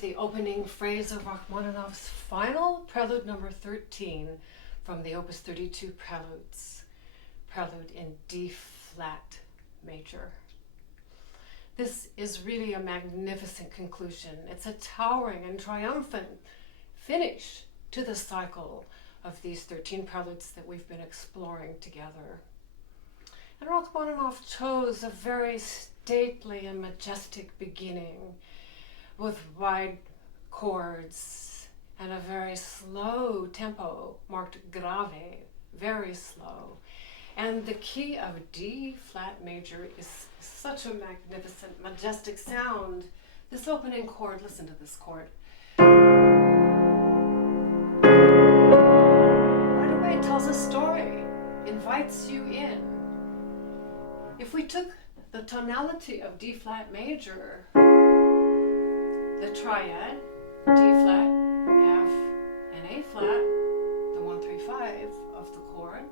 the opening phrase of Rachmaninoff's final Prelude number 13 from the Opus 32 Preludes, Prelude in D-flat major. This is really a magnificent conclusion. It's a towering and triumphant finish to the cycle of these 13 preludes that we've been exploring together. And Rachmaninoff chose a very stately and majestic beginning with wide chords and a very slow tempo marked grave, very slow. And the key of D flat major is such a magnificent, majestic sound. This opening chord, listen to this chord. Right away it tells a story, invites you in. If we took the tonality of D flat major, the triad, D flat, F, and A flat, the 1, 3, 5 of the chord,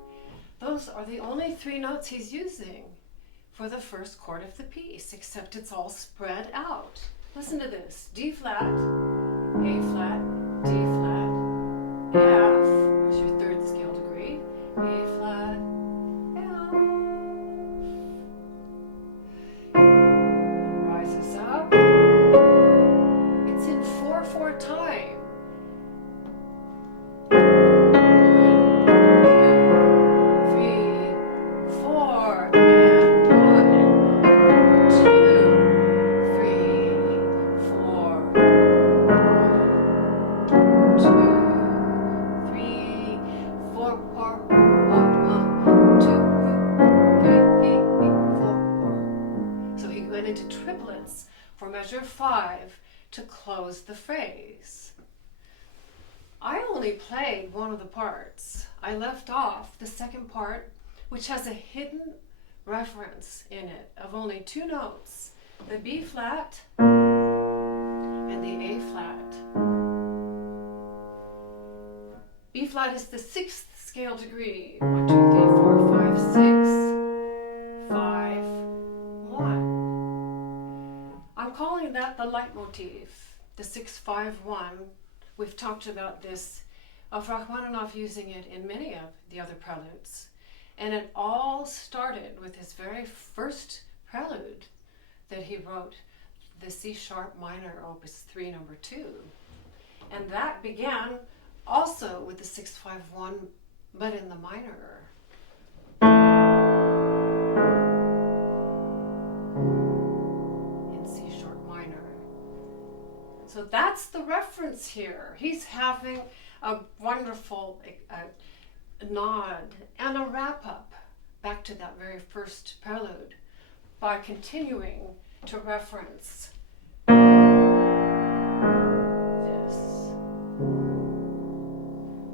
those are the only three notes he's using for the first chord of the piece, except it's all spread out. Listen to this. D flat, A flat, D flat, F, there's your third scale degree, A flat, F. Rises up. It's in 4/4 time. 1, 2, 3, 4, and 1, 2, 3, 4, 1, 2, 3, 4, 2, 3, 4. So he went into triplets for measure 5 to close the phrase. I only played one of the parts. I left off the second part, which has a hidden reference in it of only two notes, the B flat and the A flat. B flat is the 6th scale degree. 1, 2, 3, 4, 5, 6, 5, 1. I'm calling that the leitmotif, the 6-5-1. We've talked about this, of Rachmaninoff using it in many of the other preludes. And it all started with his very first prelude that he wrote, the C sharp minor, Opus 3, number 2. And that began also with the 6-5-1, but in the minor. In C sharp minor. So that's the reference here. He's having a wonderful nod and a wrap-up back to that very first prelude by continuing to reference this.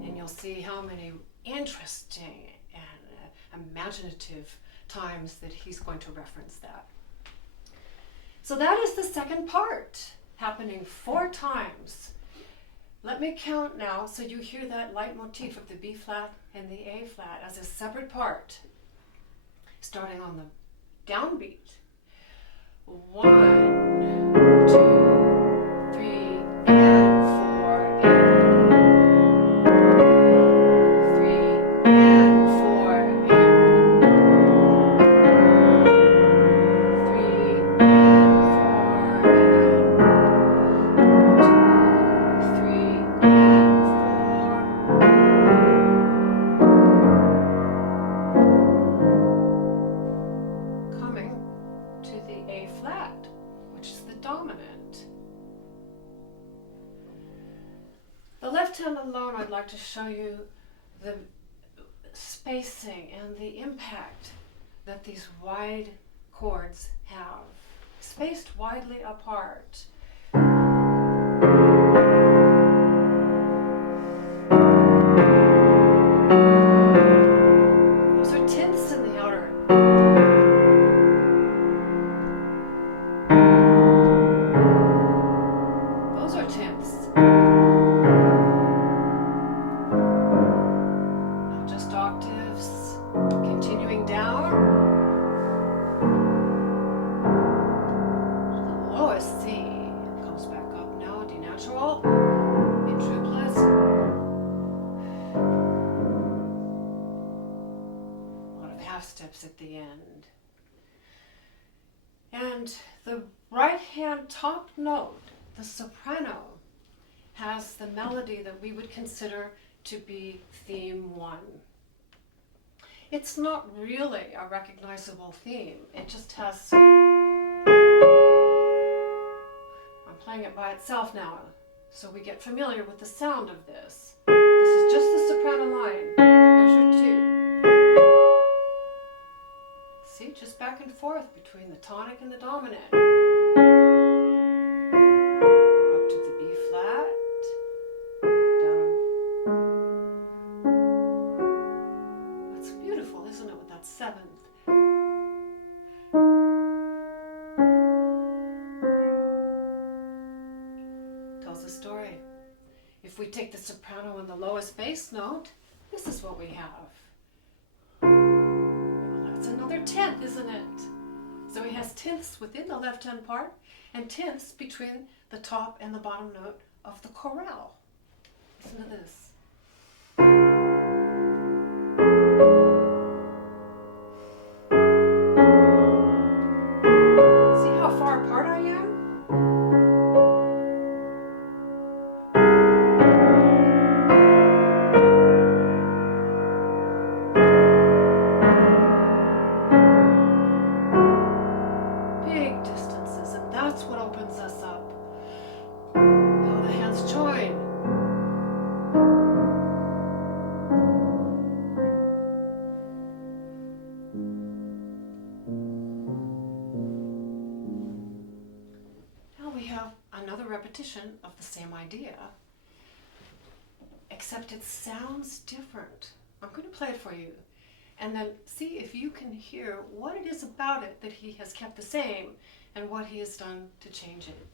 And you'll see how many interesting and imaginative times that he's going to reference that. So that is the second part, happening 4 times. Let me count now so you hear that leitmotif of the B flat and the A flat as a separate part, starting on the downbeat. 1, 2, 3, and 4, and 3, and 4, and 3, and 4, and 2, 3, and 4. Coming to the A flat, which is the dominant. The left hand alone, I'd like to show you the spacing and the impact that these wide chords have, spaced widely apart. Those are tenths in the outer. Those are tenths. Now just octaves, continuing down. The lowest C. half steps at the end. And the right hand top note, the soprano, has the melody that we would consider to be theme 1. It's not really a recognizable theme. It just has... I'm playing it by itself now, so we get familiar with the sound of this. This is just the soprano line, measure 2. See, just back and forth between the tonic and the dominant. Now up to the B flat. Isn't it, with that 7th? Tells a story. If we take the soprano and the lowest bass note, this is what we have. Well, that's another 10th, isn't it? So he has 10ths within the left-hand part and 10ths between the top and the bottom note of the chorale. Listen to this. Of the same idea, except it sounds different. I'm going to play it for you and then see if you can hear what it is about it that he has kept the same and what he has done to change it.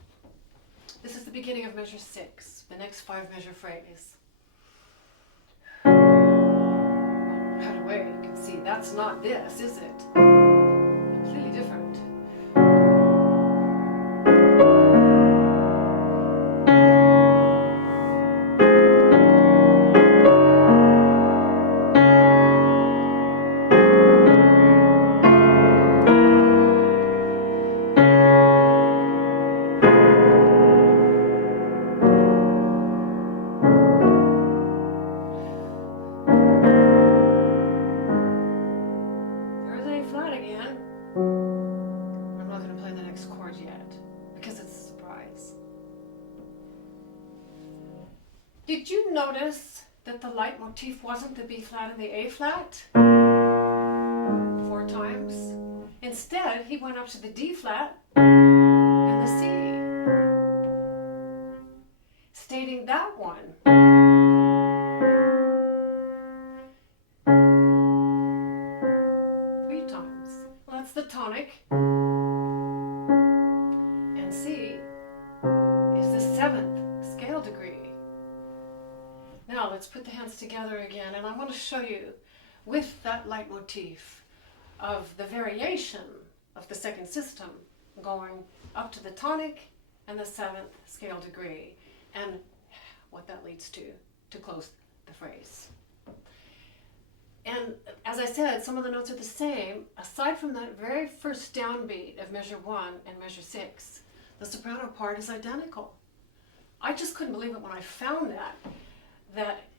This is the beginning of measure 6, the next 5-measure phrase. Right away you can see that's not this, is it? Completely different. Did you notice that the leitmotif wasn't the B flat and the A flat 4 times? Instead, he went up to the D flat and the C, stating that one. Three times. Well, that's the tonic. And C is the 7th scale degree. Now let's put the hands together again, and I want to show you with that leitmotif of the variation of the second system going up to the tonic and the 7th scale degree, and what that leads to close the phrase. And as I said, some of the notes are the same. Aside from that very first downbeat of measure 1 and measure 6, the soprano part is identical. I just couldn't believe it when I found that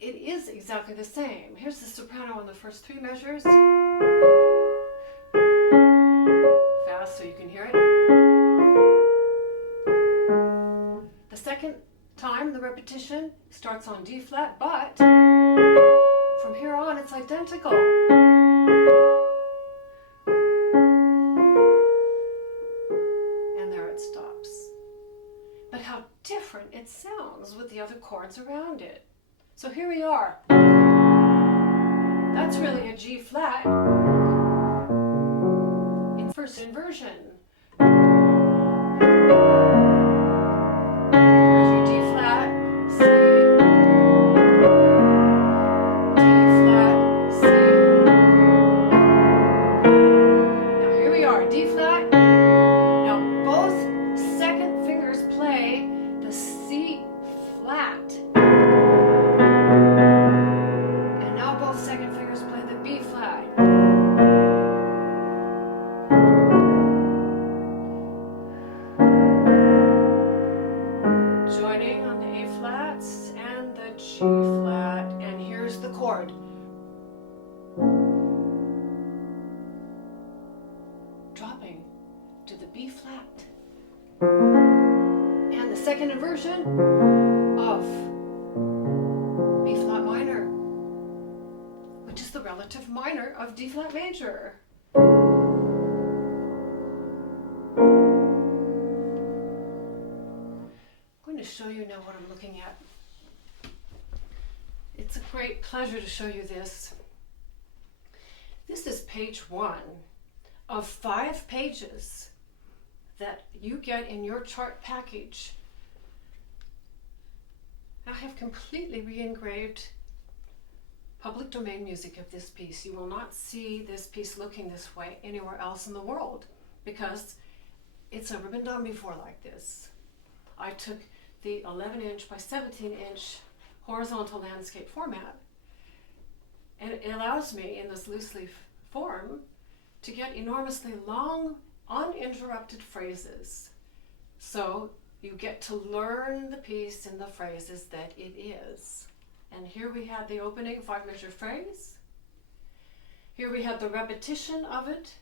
it is exactly the same. Here's the soprano on the first 3 measures. Fast so you can hear it. The second time, the repetition starts on D flat, but from here on it's identical. And there it stops. But how different it sounds with the other chords around it. So here we are. That's really a G flat in first inversion. There's your D flat, C, D flat, C. Now here we are, D flat. Now both second fingers play the C flat. And now both second fingers play the B flat. B flat. And the second inversion of B flat minor, which is the relative minor of D flat major. I'm going to show you now what I'm looking at. It's a great pleasure to show you this. This is page 1 of 5 pages that you get in your chart package. I have completely re-engraved public domain music of this piece. You will not see this piece looking this way anywhere else in the world because it's never been done before like this. I took the 11-inch by 17-inch horizontal landscape format, and it allows me in this loose leaf form to get enormously long, uninterrupted phrases. So you get to learn the piece in the phrases that it is. And here we had the opening 5-measure phrase. Here we had the repetition of it,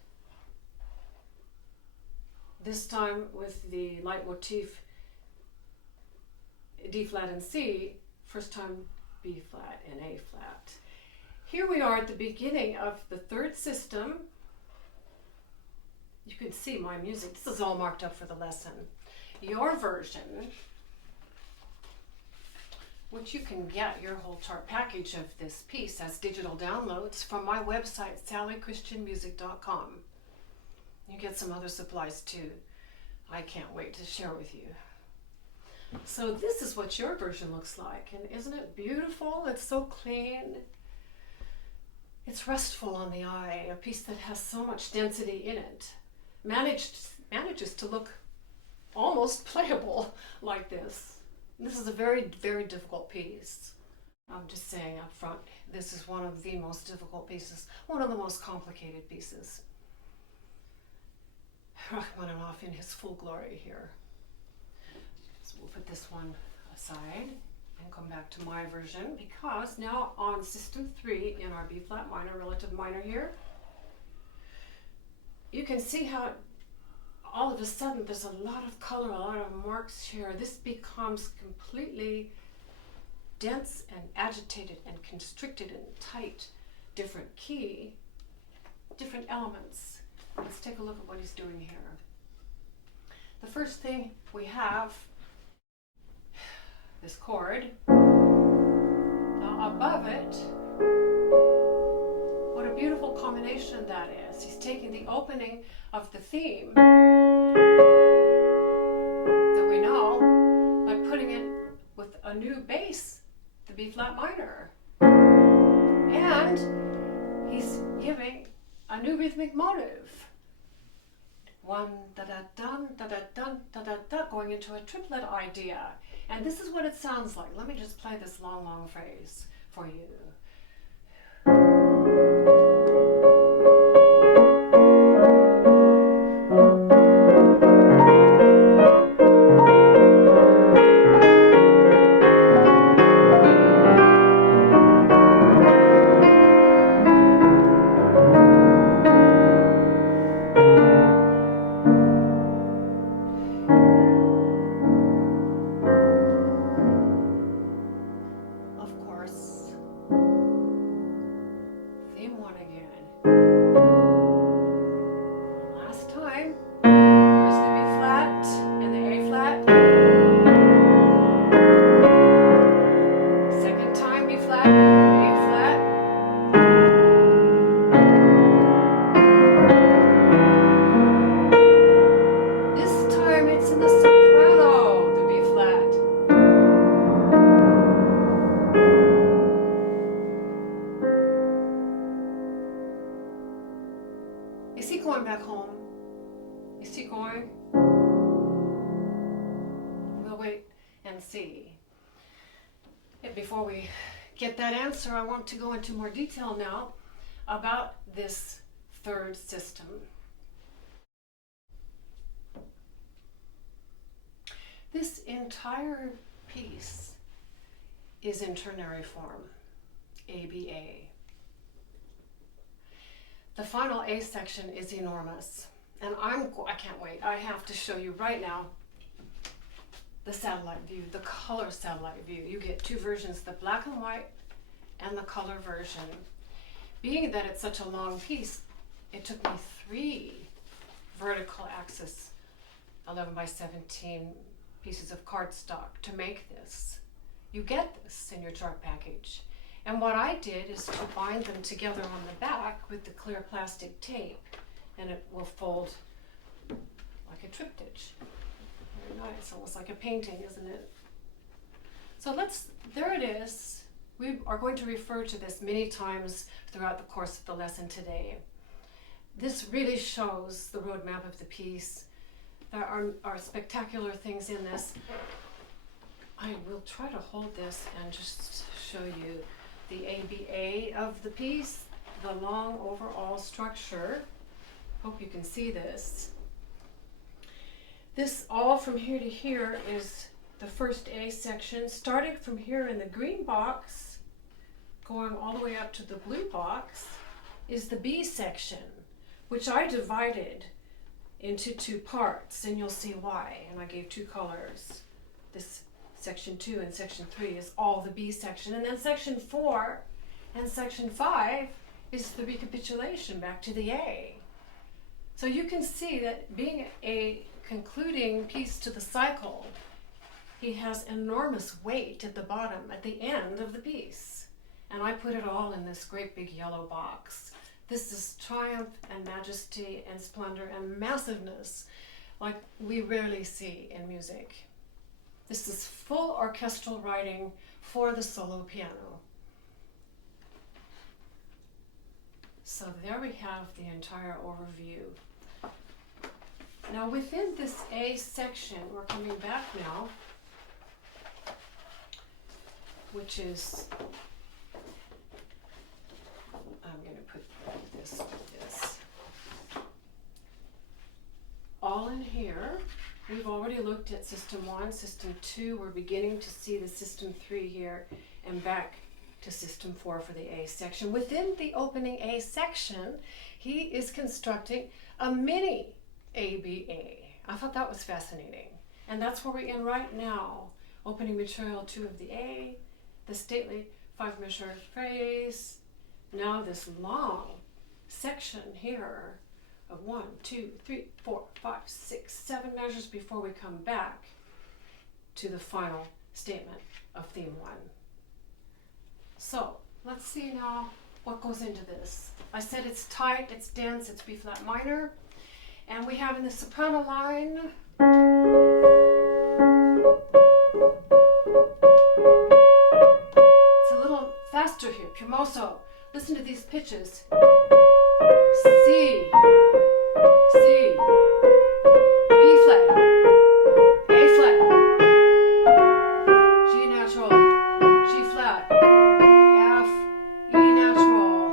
this time with the leitmotif D flat and C, first time B flat and A flat. Here we are at the beginning of the third system. You can see my music. This is all marked up for the lesson. Your version, which you can get your whole chart package of this piece as digital downloads from my website, sallychristianmusic.com. You get some other supplies too. I can't wait to share with you. So this is what your version looks like, and isn't it beautiful? It's so clean. It's restful on the eye, a piece that has so much density in it. Manages to look almost playable like this. This is a very, very difficult piece. I'm just saying up front, this is one of the most difficult pieces, one of the most complicated pieces. Rachmaninoff in his full glory here. So we'll put this one aside and come back to my version, because now on system 3 in our B flat minor, relative minor here, you can see how all of a sudden there's a lot of color, a lot of marks here. This becomes completely dense and agitated and constricted and tight, different key, different elements. Let's take a look at what he's doing here. The first thing we have, this chord. Now above it, what a beautiful combination that is. He's taking the opening of the theme that we know, but putting it with a new bass, the B flat minor. And he's giving a new rhythmic motive. 1 da da dun da da dun da da da, going into a triplet idea. And this is what it sounds like. Let me just play this long, long phrase for you. Before we get that answer, I want to go into more detail now about this third system. This entire piece is in ternary form, ABA. The final A section is enormous. And I can't wait. I have to show you right now the satellite view, the color satellite view. You get two versions, the black and white and the color version. Being that it's such a long piece, it took me 3 vertical axis 11 by 17 pieces of cardstock to make this. You get this in your chart package. And what I did is to bind them together on the back with the clear plastic tape, and it will fold like a triptych. Very nice, almost like a painting, isn't it? So there it is. We are going to refer to this many times throughout the course of the lesson today. This really shows the roadmap of the piece. There are spectacular things in this. I will try to hold this and just show you the ABA of the piece, the long overall structure. Hope you can see this. This all from here to here is the first A section, starting from here in the green box, going all the way up to the blue box, is the B section, which I divided into 2 parts, and you'll see why. And I gave 2 colors. This section 2 and section 3 is all the B section, and then section 4 and section 5 is the recapitulation back to the A. So you can see that being a concluding piece to the cycle, he has enormous weight at the bottom, at the end of the piece. And I put it all in this great big yellow box. This is triumph and majesty and splendor and massiveness like we rarely see in music. This is full orchestral writing for the solo piano. So there we have the entire overview. Now within this A section, we're coming back now, which is, I'm going to put this like this. All in here, we've already looked at system 1, system 2, we're beginning to see the system 3 here, and back to system 4 for the A section. Within the opening A section, he is constructing a mini ABA. I thought that was fascinating. And that's where we're in right now. Opening material 2 of the A, the stately 5-measure phrase. Now this long section here of 1, 2, 3, 4, 5, 6, 7 measures before we come back to the final statement of theme 1. So let's see now what goes into this. I said it's tight, it's dense, it's B flat minor. And we have in the soprano line, it's a little faster here, piumoso. Listen to these pitches. C, C, B flat, A flat, G natural, G flat, F, E natural,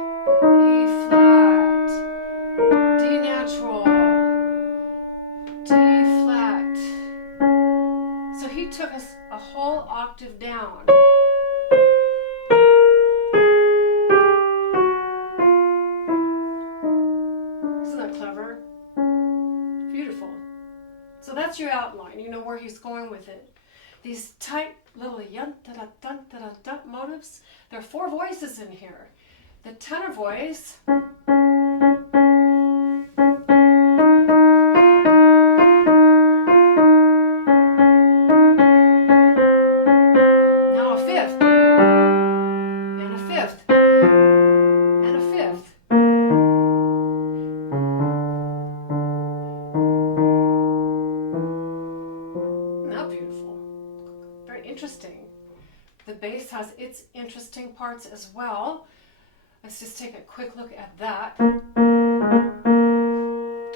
E flat, D natural, D flat. So he took us a whole octave down. Isn't that clever? Beautiful. So that's your outline. You know where he's going with it. These tight little yun-da-da-dun-da-da-dun motives. There are 4 voices in here. The tenor voice, now a fifth, and a fifth, and a fifth. Now beautiful. Very interesting. The bass has its interesting parts as well. Let's just take a quick look at that.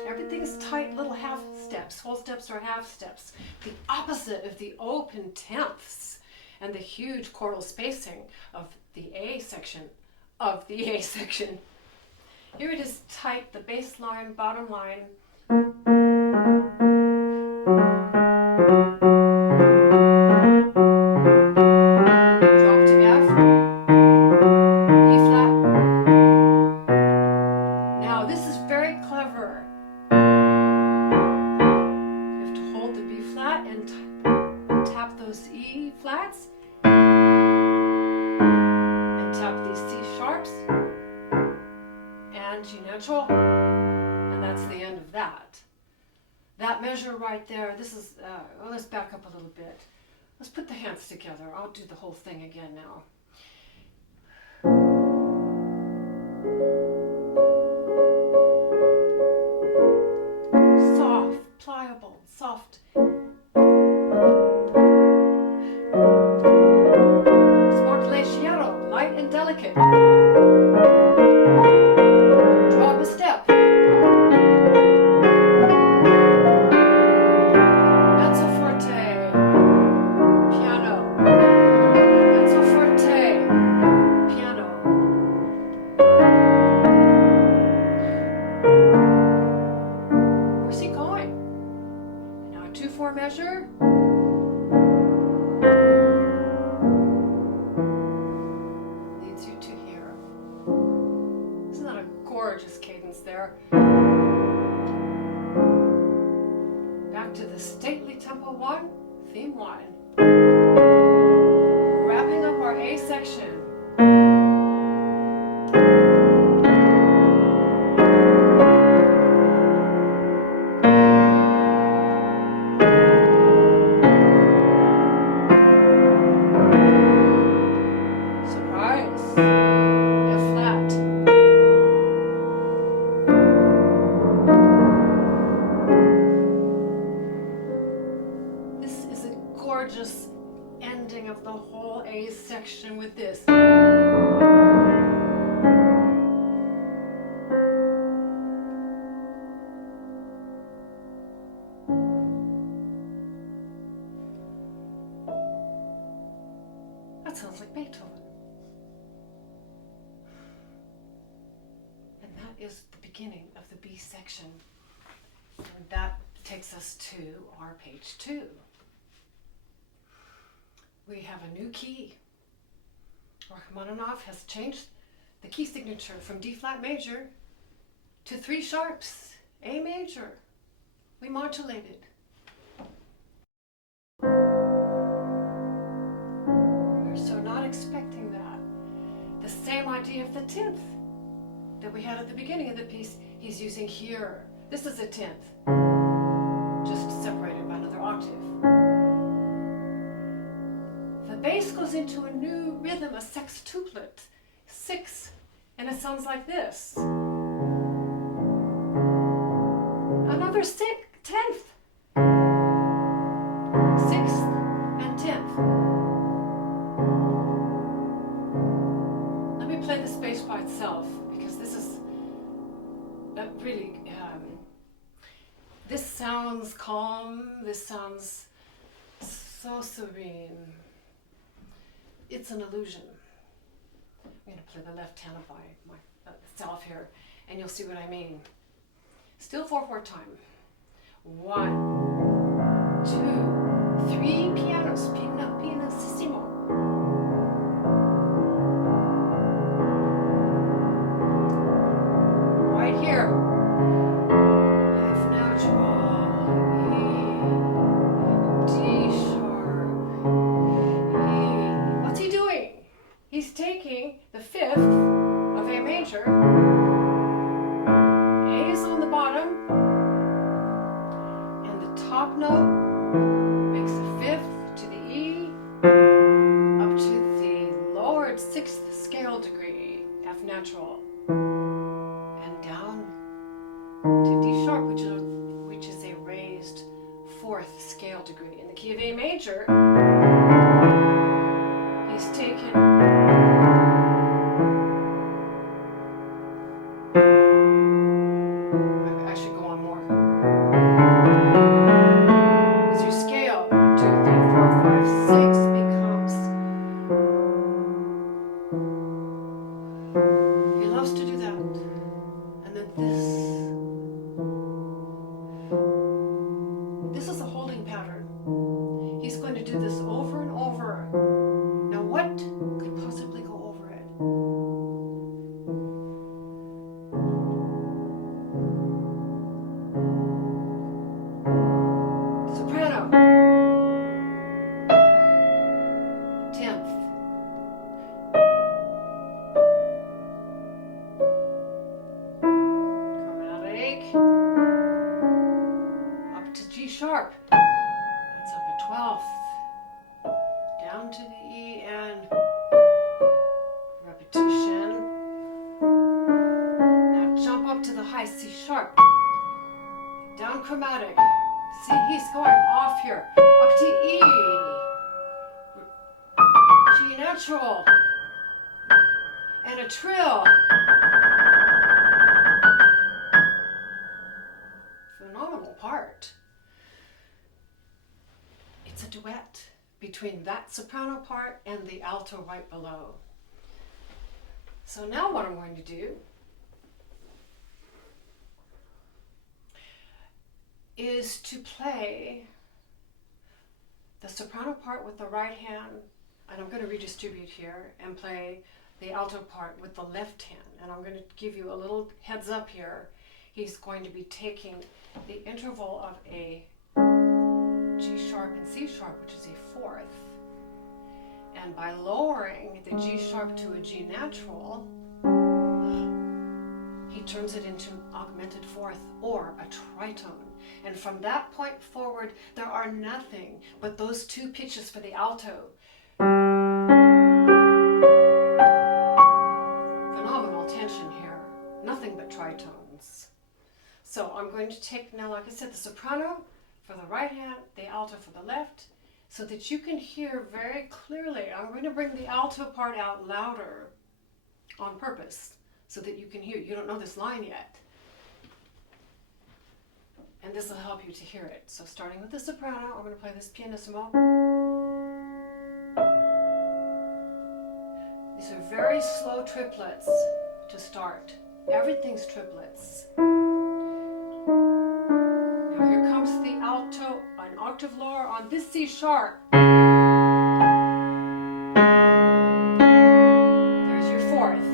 Everything's tight little half steps. Whole steps are half steps. The opposite of the open tenths and the huge chordal spacing of the A section of the A section. Here it is tight, the bass line, bottom line. Drop to F, E flat. Now this is very clever. natural, and that's the end of that. That measure right there, this is, let's back up a little bit. Let's put the hands together. I'll do the whole thing again now. Soft, pliable, soft. Smartleggiero, light and delicate. Drop a step. Mezzo forte, piano. Mezzo forte, piano. Where's he going? Now a 2/4 measure. Leads you to here. Isn't that a gorgeous cadence there? Back to the stately tempo 1, theme 1. Wrapping up our A section. Surprise. F flat. This is a gorgeous ending of the whole A section with this. That sounds like Beethoven. And that is the beginning of the B section. And that takes us to our page 2. We have a new key. Rachmaninoff has changed the key signature from D flat major to 3 sharps, A major. We modulated. We're so not expecting that. The same idea of the 10th that we had at the beginning of the piece, he's using here. This is a 10th, just separated by another octave. The bass goes into a new rhythm, a sextuplet, 6, and it sounds like this. Another 10th, 6th and 10th. Let me play this bass by itself, because this is really, this sounds calm, this sounds so serene. It's an illusion. I'm going to play the left hand by myself here, and you'll see what I mean. Still 4/4 time. 1, 2, 3 pianos, pianissimo. Right here. F natural, E, D sharp, E. What's he doing? He's taking the 5th of A major. A is on the bottom, and the top note makes the 5th to the E, up to the lowered 6th scale degree, F natural, and down to D sharp, which is a raised 4th scale degree. In the key of A major, he's taken I should go on more. As you scale, 1, 2, 3, 4, 5, 6 becomes. He loves to do that. And then this. This is a holding pattern. He's going to do this over and over. Now, what could possibly go over it? Soprano. 10th. take up to G sharp. That's up a 12th. Down to the E and repetition. Now jump up to the high C sharp. Down chromatic. See, he's going off here. Up to E. G natural. And a trill. Phenomenal part. It's a duet between that soprano part and the alto right below. So now what I'm going to do is to play the soprano part with the right hand, and I'm going to redistribute here and play the alto part with the left hand. And I'm going to give you a little heads up here. He's going to be taking the interval of a G sharp and C sharp, which is a 4th, and by lowering the G sharp to a G natural, he turns it into an augmented 4th or a tritone. And from that point forward, there are nothing but those two pitches for the alto. Phenomenal tension here. Nothing but tritones. So I'm going to take now, like I said, the soprano for the right hand, the alto for the left, so that you can hear very clearly. I'm going to bring the alto part out louder on purpose so that you can hear. You don't know this line yet. And this will help you to hear it. So starting with the soprano, I'm going to play this pianissimo. These are very slow triplets to start. Everything's triplets. Now here comes the alto, an octave lower on this C sharp. There's your 4th.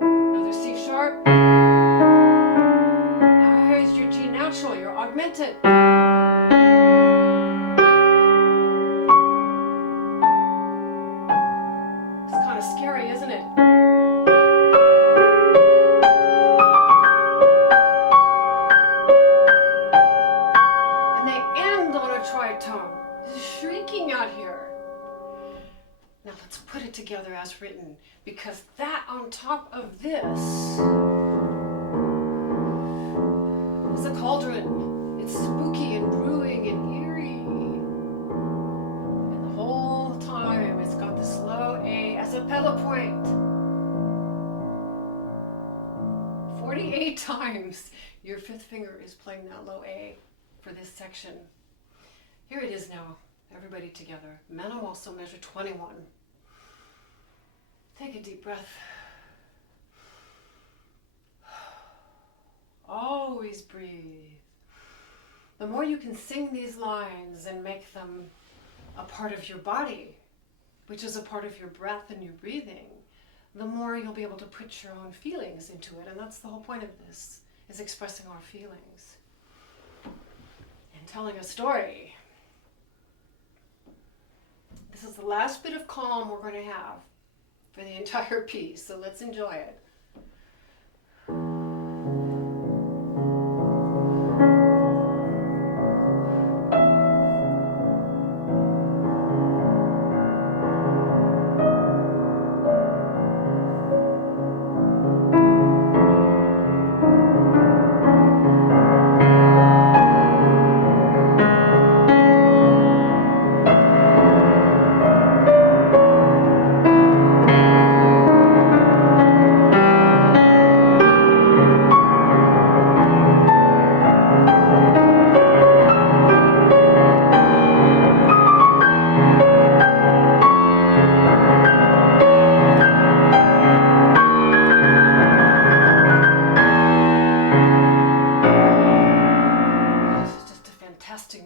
Another C sharp. Now here's your G natural, your augmented. It's kind of scary, isn't it? Tritone. This is shrieking out here. Now let's put it together as written, because that on top of this is a cauldron. It's spooky and brewing and eerie. And the whole time it's got this low A as a pedal point. 48 times your 5th finger is playing that low A for this section. Here it is now, everybody together. Mano also measure 21. Take a deep breath. Always breathe. The more you can sing these lines and make them a part of your body, which is a part of your breath and your breathing, the more you'll be able to put your own feelings into it. And that's the whole point of this, is expressing our feelings and telling a story. This is the last bit of calm we're going to have for the entire piece, so let's enjoy it.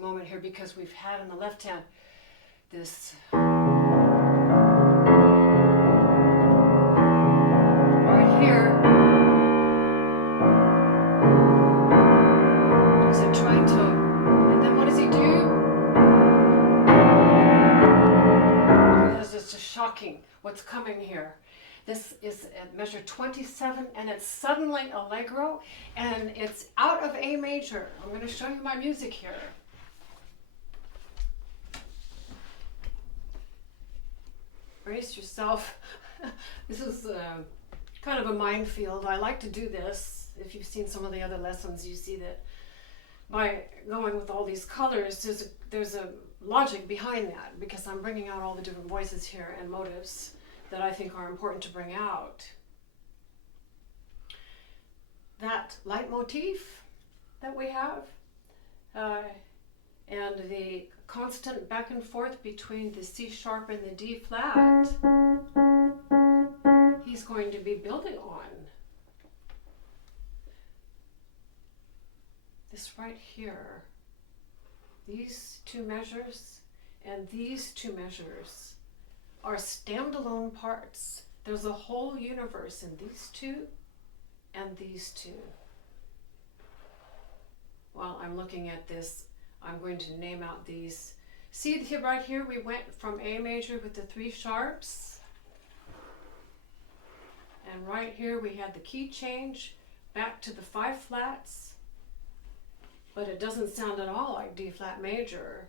Moment here, because we've had on the left hand this right here is a tritone, and then what does he do? Oh, this is just shocking what's coming here. This is at measure 27, and it's suddenly allegro, and it's out of A major. I'm going to show you my music here. Brace yourself. This is kind of a minefield. I like to do this. If you've seen some of the other lessons, you see that by going with all these colors, there's a logic behind that, because I'm bringing out all the different voices here and motives that I think are important to bring out. That leitmotif that we have, and the constant back and forth between the C sharp and the D flat, he's going to be building on. This right here, these two measures and these two measures are standalone parts. There's a whole universe in these two and these two. While I'm looking at this, I'm going to name out these. See here, right here, we went from A major with the 3 sharps. And right here we had the key change back to the 5 flats. But it doesn't sound at all like D flat major.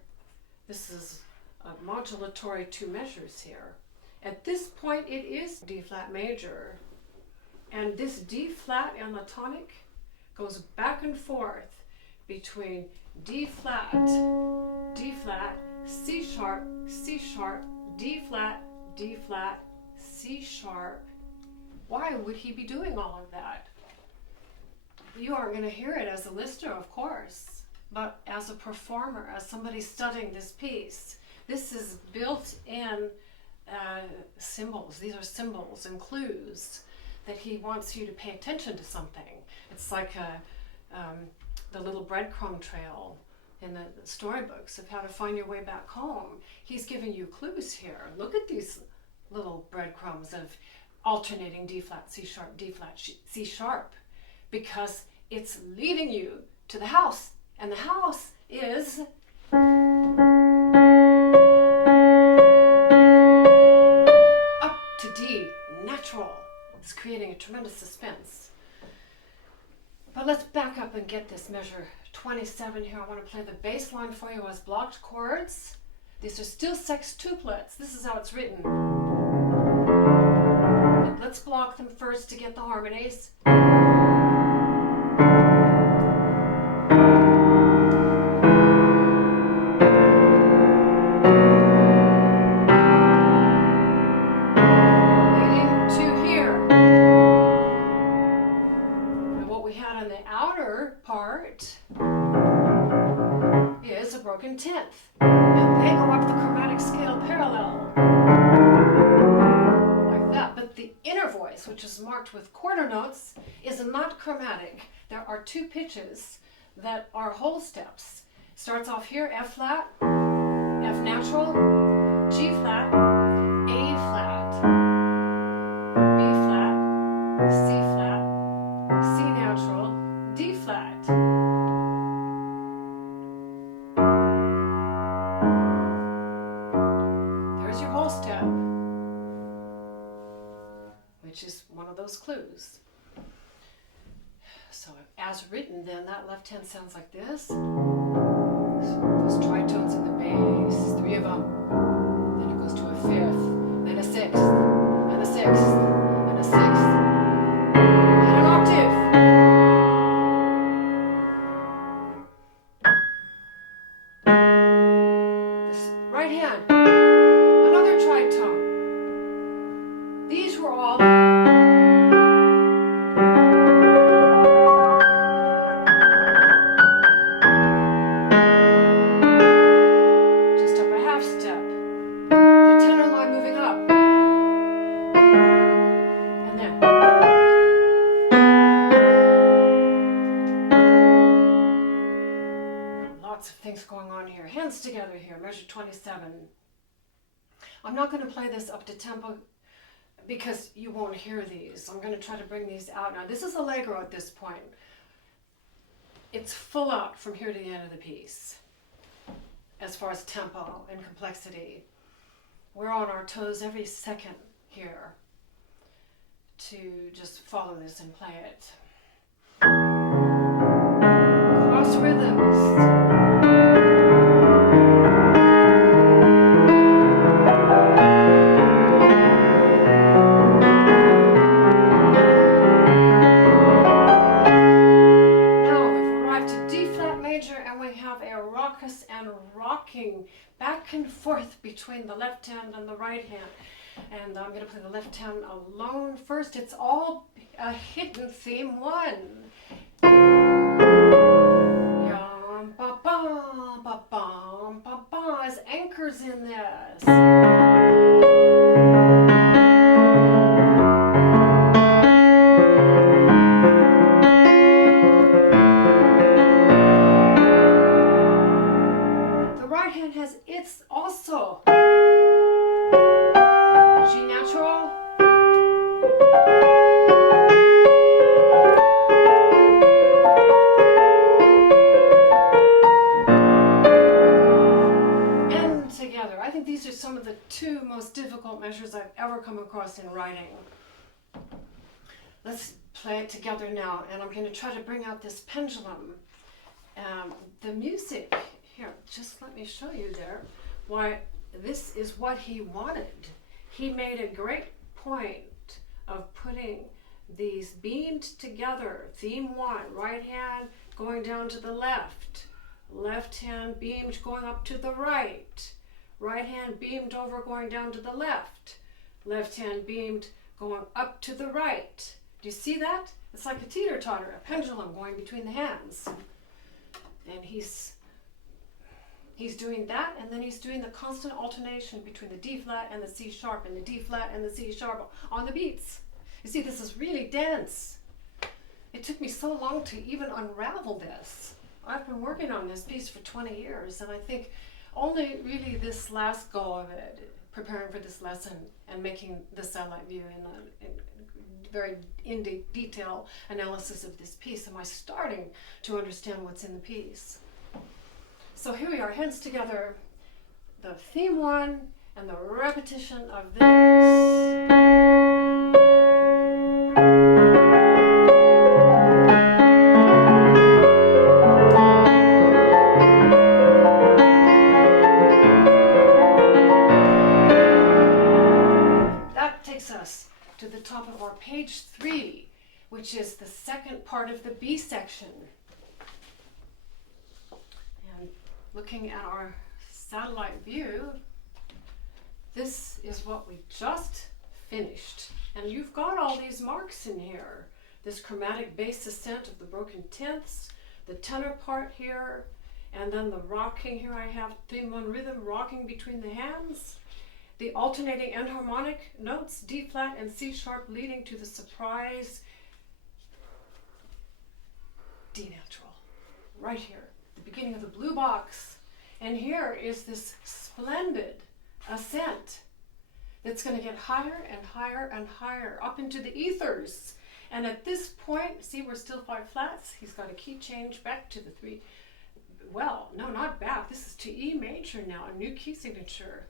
This is a modulatory 2 measures here. At this point it is D flat major. And this D flat on the tonic goes back and forth between D flat, C sharp, C sharp, D flat, C sharp. Why would he be doing all of that? You aren't going to hear it as a listener, of course, but as a performer, as somebody studying this piece. This is built-in symbols. These are symbols and clues that he wants you to pay attention to something. It's like the little breadcrumb trail in the storybooks of how to find your way back home. He's giving you clues here. Look at these little breadcrumbs of alternating D flat, C sharp, D flat, C sharp, because it's leading you to the house, and the house is up to D, natural. It's creating a tremendous suspense. But let's back up and get this measure 27 here. I want to play the bass line for you as blocked chords. These are still sextuplets. This is how it's written. But let's block them first to get the harmonies. Broken 10th, and they go up the chromatic scale parallel like that. But the inner voice, which is marked with quarter notes, is not chromatic. There are 2 pitches that are whole steps. Starts off here, F flat, F natural, G flat, A flat, B flat, C flat, C natural, D flat. Which is one of those clues. So as written, then that left hand sounds like this. So those tritones in the bass, 3 of them. Then it goes to a 5th, then a 6th, and a 6th, and a 6th, and an octave. This right hand, another tritone. These were all just up a half step. The tenor line moving up. And then lots of things going on here. Hands together here, measure 27. I'm not going to play this up to tempo because you won't hear these. I'm going to try to bring these out now. This is allegro at this point. It's full out from here to the end of the piece as far as tempo and complexity. We're on our toes every second here. to just follow this and play it. Cross rhythms. Rocking back and forth between the left hand and the right hand. And I'm going to play the left hand alone first. It's all a hidden theme one. Yum, ba, ba, ba, ba, ba, ba, as anchors in this. It's also G natural, and together. I think these are some of the two most difficult measures I've ever come across in writing. Let's play it together now, and I'm going to try to bring out this pendulum. The music. Here, just let me show you there why this is what he wanted. He made a great point of putting these beamed together. Theme one, right hand going down to the left, left hand beamed going up to the right, right hand beamed over going down to the left, left hand beamed going up to the right. Do you see that? It's like a teeter-totter, a pendulum going between the hands. And he's doing that, and then he's doing the constant alternation between the D flat and the C sharp and the D flat and the C sharp on the beats. You see, this is really dense. It took me so long to even unravel this. I've been working on this piece for 20 years, and I think only really this last go of it, preparing for this lesson and making the satellite view in very in detail analysis of this piece, am I starting to understand what's in the piece. So here we are, hands together, the theme one and the repetition of this. That takes us to the top of our page 3, which is the second part of the B section. Looking at our satellite view, this is what we just finished. And you've got all these marks in here. This chromatic bass ascent of the broken tenths, the tenor part here, and then the rocking here. I have theme one rhythm rocking between the hands, the alternating enharmonic notes, D flat and C sharp, leading to the surprise D natural, right here. The beginning of the blue box, and here is this splendid ascent that's going to get higher and higher and higher up into the ethers. And at this point, see, we're still 5 flats. He's got a key change back to the 3. Well, no, not back. This is to E major now, a new key signature.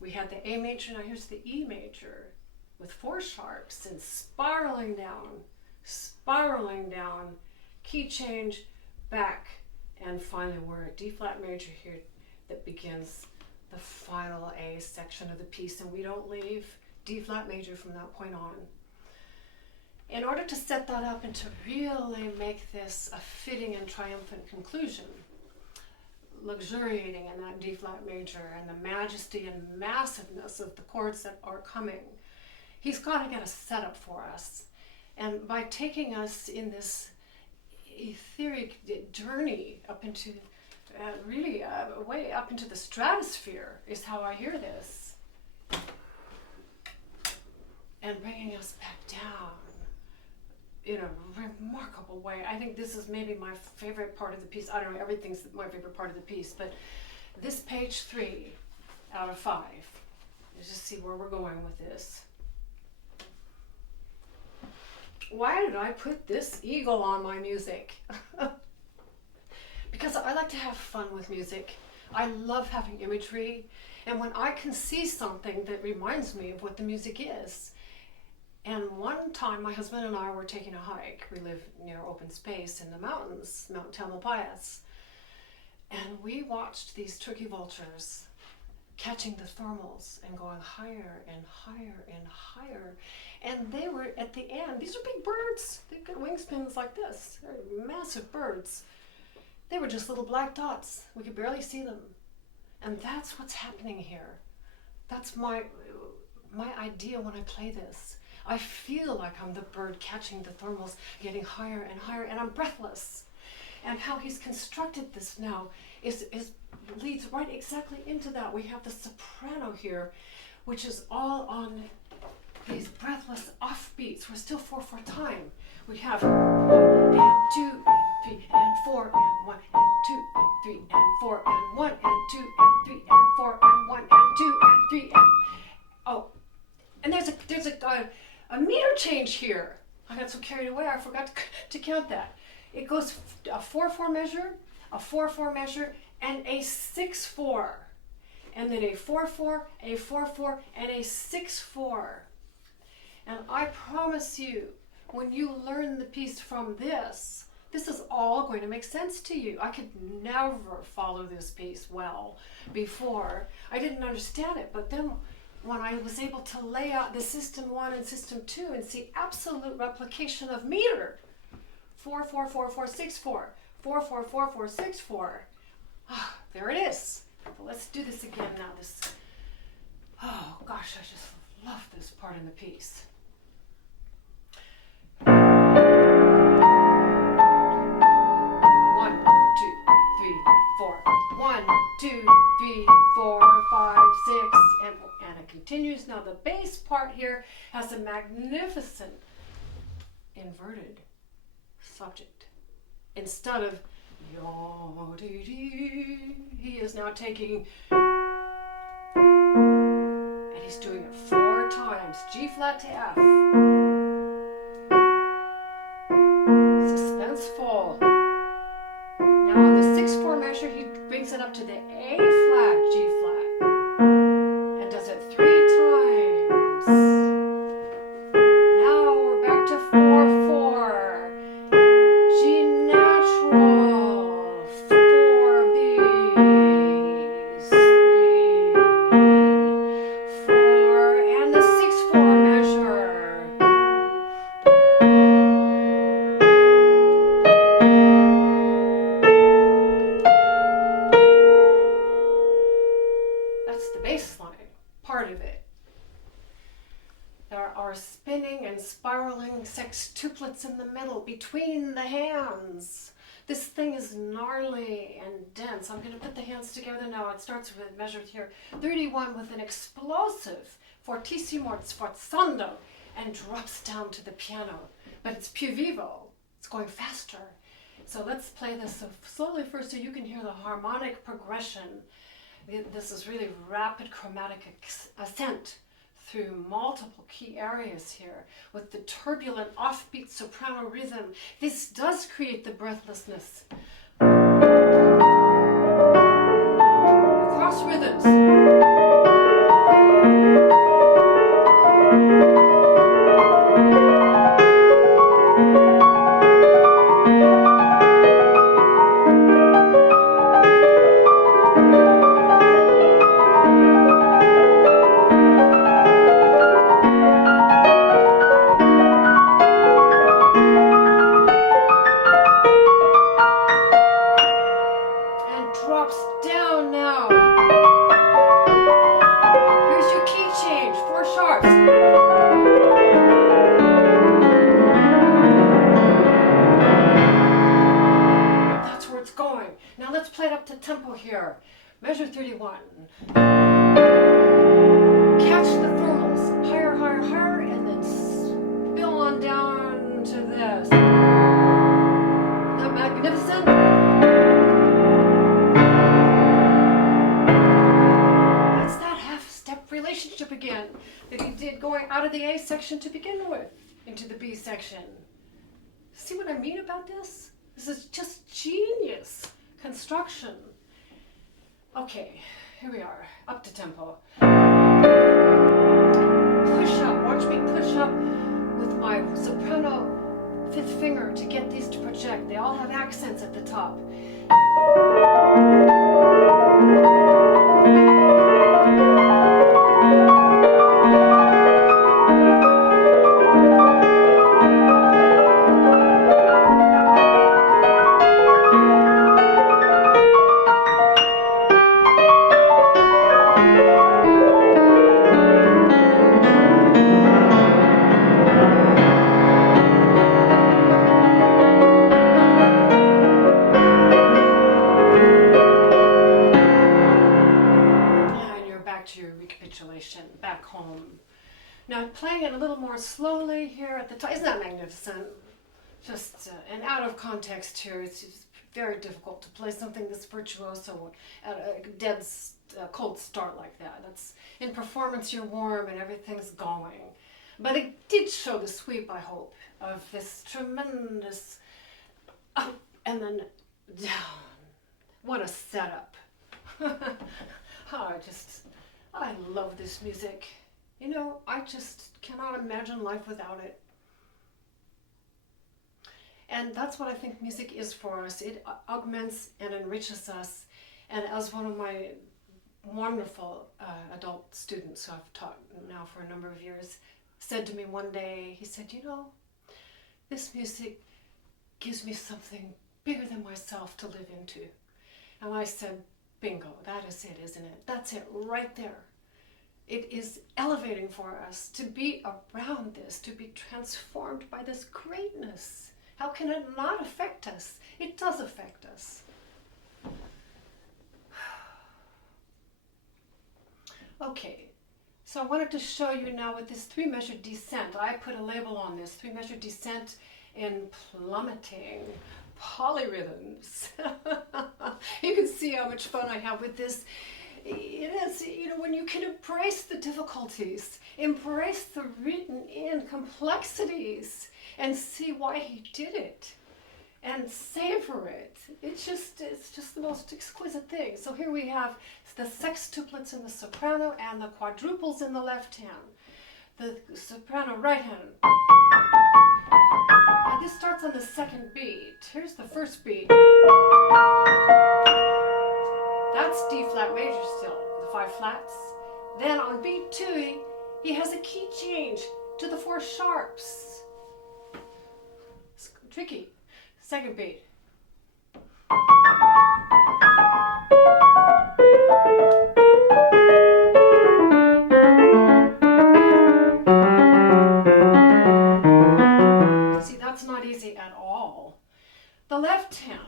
We had the A major, now here's the E major with 4 sharps and spiraling down, key change back. And finally, we're at D flat major here that begins the final A section of the piece, and we don't leave D flat major from that point on. In order to set that up and to really make this a fitting and triumphant conclusion, luxuriating in that D flat major and the majesty and massiveness of the chords that are coming, he's got to get a setup for us. And by taking us in this etheric journey up into really way up into the stratosphere is how I hear this, and bringing us back down in a remarkable way. I think this is maybe my favorite part of the piece. I don't know, everything's my favorite part of the piece, but this page 3 out of 5. Let's just see where we're going with this. Why did I put this eagle on my music? Because I like to have fun with music. I love having imagery. And when I can see something that reminds me of what the music is, And one time my husband and I were taking a hike. We live near open space in the mountains, Mount Tamalpais. And we watched these turkey vultures catching the thermals and going higher and higher and higher. And they were at the end, these are big birds. They've got wingspans like this. They're massive birds. They were just little black dots. We could barely see them. And that's what's happening here. That's my idea when I play this. I feel like I'm the bird catching the thermals, getting higher and higher, and I'm breathless. And how he's constructed this now is leads right exactly into that. We have the soprano here, which is all on these breathless offbeats. We're still 4/4 time. We have 1 and 2 and 3 and 4 and 1 and 2 and 3 and 4 and 1 and 2 and 3 and 4 and 1 and 2 and 3 and and there's a meter change here. I got so carried away I forgot to count that. It goes a 4/4 measure, a 4/4 measure, and a 6/4, and then a 4/4, a 4/4, and a 6/4. And I promise you, when you learn the piece from this is all going to make sense to you. I could never follow this piece well before. I didn't understand it, but then when I was able to lay out the system 1 and system 2 and see absolute replication of meter, 4/4/4/4/6/4, 4/4/4/4/6/4. There it is. But let's do this again now. Oh gosh, I just love this part in the piece. 1, 2, 3, 4. 1, 2, 3, 4, 5, 6, and it continues. Now the bass part here has a magnificent inverted subject. Instead of he is now taking, and he's doing it 4 times, G flat to F. Suspenseful. Now on the 6/4 measure, he brings it up to the A flat, G flat, and does it 3 times. Now we're back to 4/4. G natural, 4 B's, 3, 4, and the 6/4 measure. That's the bass line, part of it. There are spinning and spiraling sextuplets in the middle between the hands. This thing is gnarly and dense. I'm going to put the hands together now. It starts with, measured here, 31 with an explosive fortissimo sforzando and drops down to the piano. But it's più vivo. It's going faster. So let's play this slowly first so you can hear the harmonic progression. This is really rapid chromatic ascent through multiple key areas here with the turbulent offbeat soprano rhythm. This does create the breathlessness. Cross rhythms. Tempo here. Measure 31. Catch the thermals. Higher, higher, higher, and then spill on down to this. Isn't that magnificent? That's that half-step relationship again that he did going out of the A section to begin with into the B section. See what I mean about this? This is just genius construction. Okay, here we are, up to tempo. Push up, watch me push up project. They all have accents at the top. To your recapitulation back home. Now playing it a little more slowly here at the top. Isn't that magnificent? Just and out of context here, it's just very difficult to play something this virtuoso at a dead cold start like that. That's in performance you're warm and everything's going. But it did show the sweep, I hope, of this tremendous up and then down. What a setup. I love this music. You know, I just cannot imagine life without it. And that's what I think music is for us. It augments and enriches us. And as one of my wonderful adult students who I've taught now for a number of years said to me one day, he said, you know, this music gives me something bigger than myself to live into. And I said, bingo, that is it, isn't it? That's it right there. It is elevating for us to be around this, to be transformed by this greatness. How can it not affect us? It does affect us. Okay, so I wanted to show you now with this 3-measure descent. I put a label on this, 3-measure descent in plummeting polyrhythms. You can see how much fun I have with this. It is, you know, when you can embrace the difficulties, embrace the written in complexities, and see why he did it, and savor it. It's just the most exquisite thing. So here we have the sextuplets in the soprano and the quadruples in the left hand. The soprano right hand. And this starts on the second beat. Here's the first beat. That's D flat major still, the 5 flats. Then on beat 2, he has a key change to the 4 sharps. It's tricky. Second beat. See, that's not easy at all. The left hand.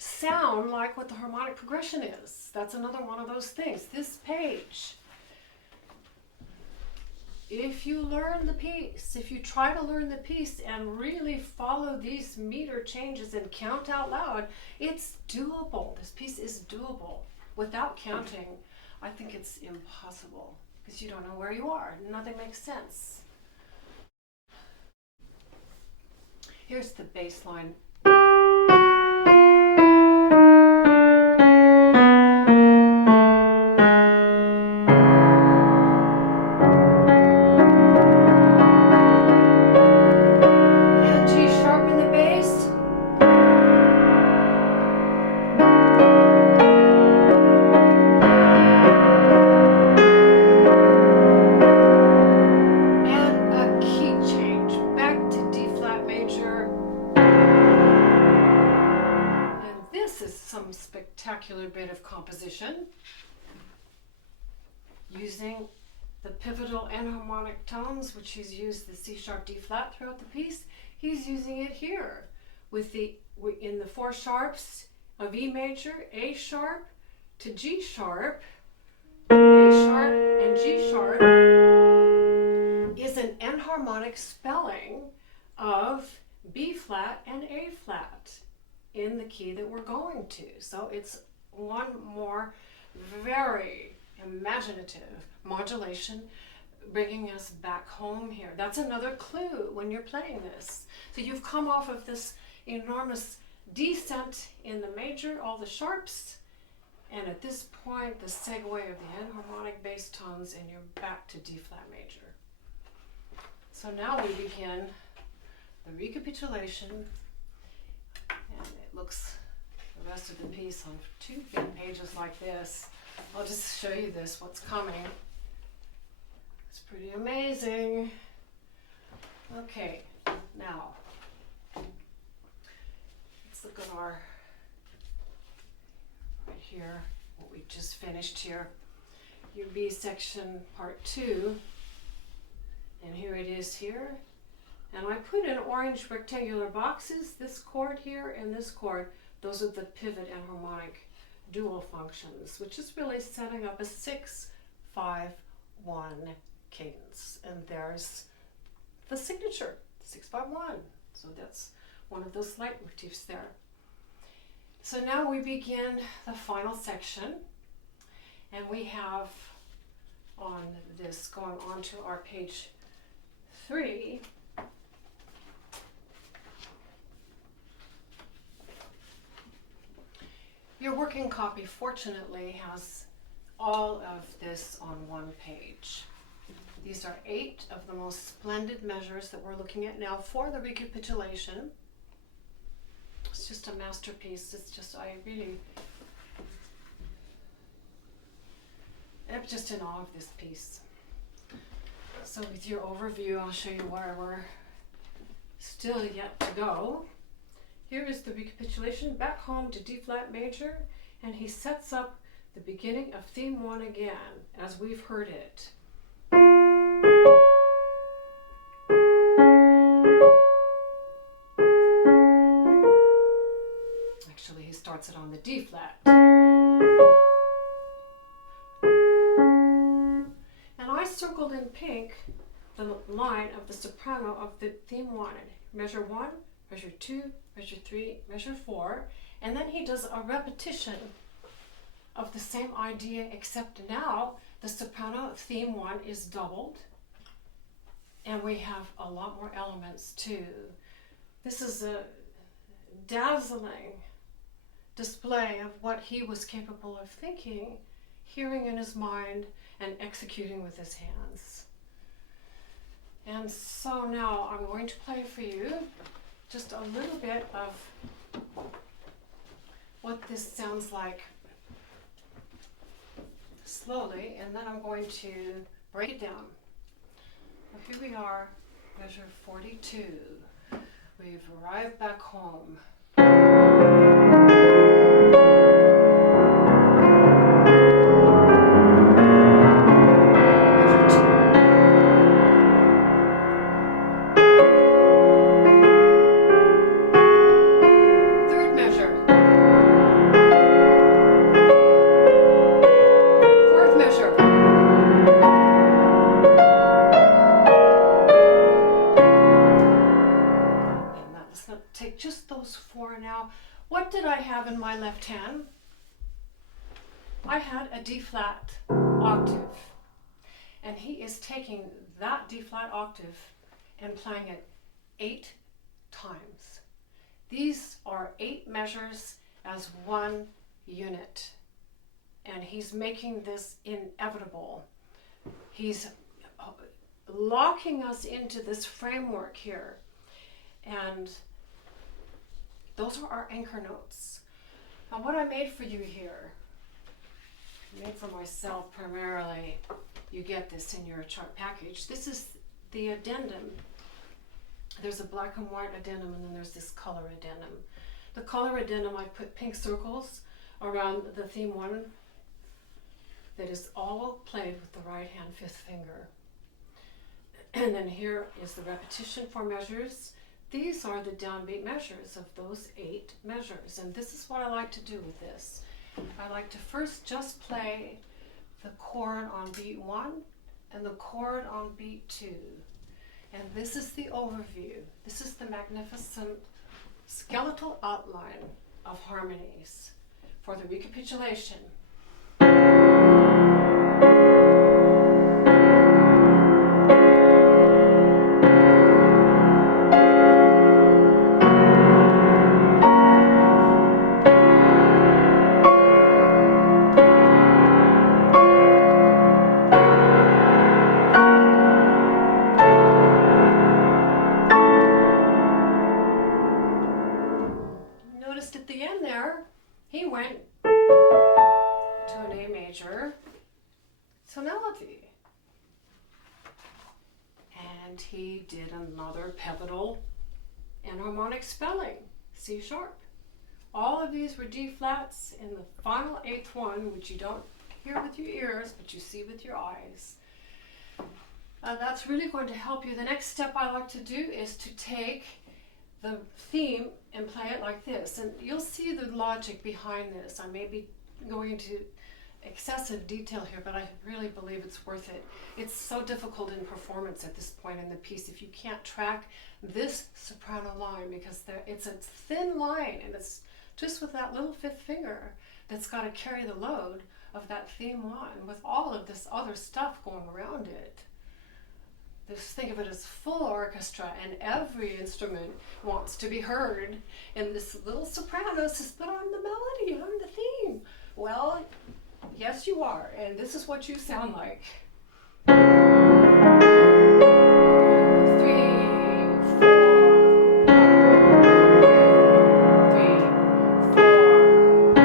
Sound like what the harmonic progression is. That's another one of those things. This page, if you learn the piece, if you try to learn the piece and really follow these meter changes and count out loud, it's doable. This piece is doable. Without counting, I think it's impossible because you don't know where you are. Nothing makes sense. Here's the bass line. Spectacular bit of composition using the pivotal enharmonic tones, which he's used the C sharp D flat throughout the piece. He's using it here with in the 4 sharps of E major, A sharp to G sharp A sharp and G sharp is an enharmonic spelling of B flat and A flat in the key that we're going to. So it's one more very imaginative modulation bringing us back home here. That's another clue when you're playing this. So you've come off of this enormous descent in the major, all the sharps, and at this point the segue of the enharmonic bass tones, and you're back to D flat major. So now we begin the recapitulation, and it looks the rest of the piece on 2 big pages like this. I'll just show you this, what's coming. It's pretty amazing. Okay, now let's look at our right here, what we just finished here. Your B section part 2, and here it is here. And I put in orange rectangular boxes, this chord here and this chord. Those are the pivot and harmonic dual functions, which is really setting up a 6-5-1 cadence. And there's the signature, 6-5-1. So that's one of those leitmotifs there. So now we begin the final section, and we have on this, going on to our page 3, your working copy fortunately has all of this on one page. These are 8 of the most splendid measures that we're looking at now for the recapitulation. It's just a masterpiece. It's just, I'm just in awe of this piece. So with your overview, I'll show you where we're still yet to go. Here is the recapitulation, back home to D flat major, and he sets up the beginning of theme 1 again, as we've heard it. Actually, he starts it on the D flat. And I circled in pink the line of the soprano of the theme 1. Measure 1, measure 2, measure 3, measure 4, and then he does a repetition of the same idea, except now the soprano of theme 1 is doubled, and we have a lot more elements too. This is a dazzling display of what he was capable of thinking, hearing in his mind, and executing with his hands. And so now I'm going to play for you just a little bit of what this sounds like slowly, and then I'm going to break it down. Well, here we are, measure 42. We've arrived back home. What did I have in my left hand? I had a D flat octave, and he is taking that D flat octave and playing it 8 times. These are 8 measures as one unit, and he's making this inevitable. He's locking us into this framework here, and those are our anchor notes. Now what I made for you here, made for myself primarily, you get this in your chart package. This is the addendum. There's a black and white addendum, and then there's this color addendum. The color addendum, I put pink circles around the theme 1 that is all played with the right hand 5th finger. And then here is the repetition for measures. These are the downbeat measures of those 8 measures, and this is what I like to do with this. I like to first just play the chord on beat 1 and the chord on beat 2. And this is the overview. This is the magnificent skeletal outline of harmonies. For the recapitulation, noticed at the end there, he went to an A major tonality. And he did another pivotal enharmonic spelling, C sharp. All of these were D flats in the final eighth one, which you don't hear with your ears, but you see with your eyes. That's really going to help you. The next step I like to do is to take the theme and play it like this. And you'll see the logic behind this. I may be going into excessive detail here, but I really believe it's worth it. It's so difficult in performance at this point in the piece if you can't track this soprano line, because it's a thin line, and it's just with that little fifth finger that's got to carry the load of that theme line with all of this other stuff going around it. Just think of it as full orchestra, and every instrument wants to be heard. And this little soprano says, but I'm the melody, I'm the theme. Well, yes you are, and this is what you sound like. 3, 4, 1, 2, 3, 4,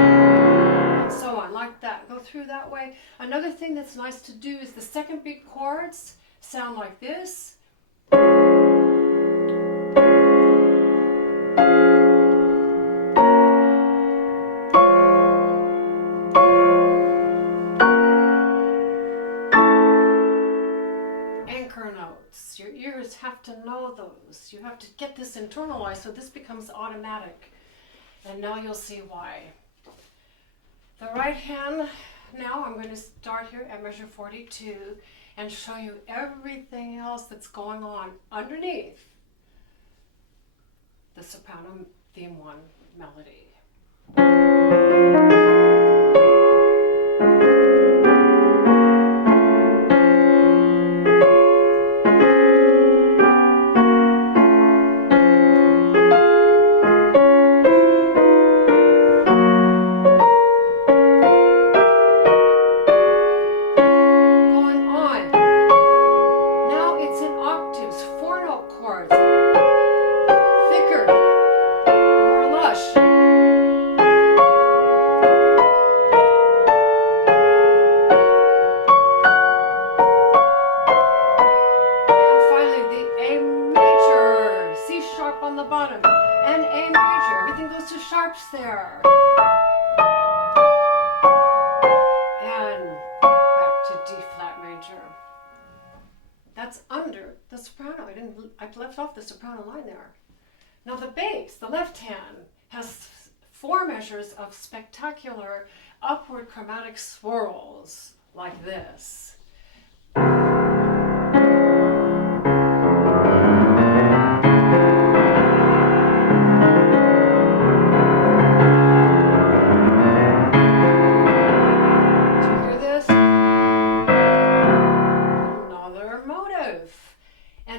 and so on, like that. Go through that way. Another thing that's nice to do is the second beat chords sound like this. Anchor notes. Your ears have to know those. You have to get this internalized so this becomes automatic. And now you'll see why. The right hand, now I'm going to start here at measure 42 and show you everything else that's going on underneath the soprano theme 1 melody. There. And back to D flat major. That's under the soprano. I left off the soprano line there. Now the bass, the left hand, has 4 measures of spectacular upward chromatic swirls like this.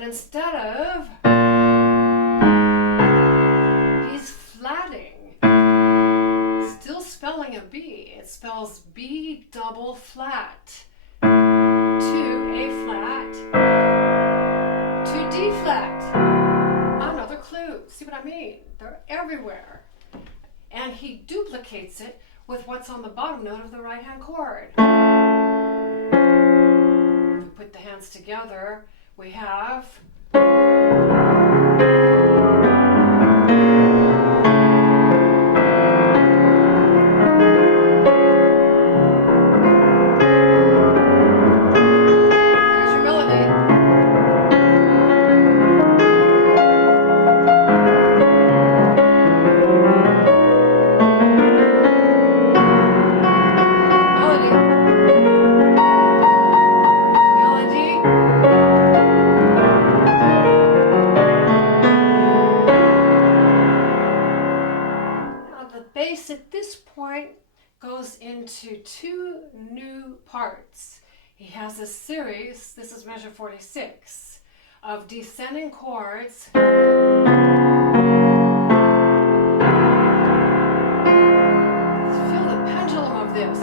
Instead of he's flatting, still spelling a B, it spells B double flat to A flat to D flat. Another clue. See what I mean? They're everywhere. And he duplicates it with what's on the bottom note of the right hand chord. If we put the hands together, we have melody. goes into two new parts. He has a series, this is measure 46, of descending chords. Feel the pendulum of this.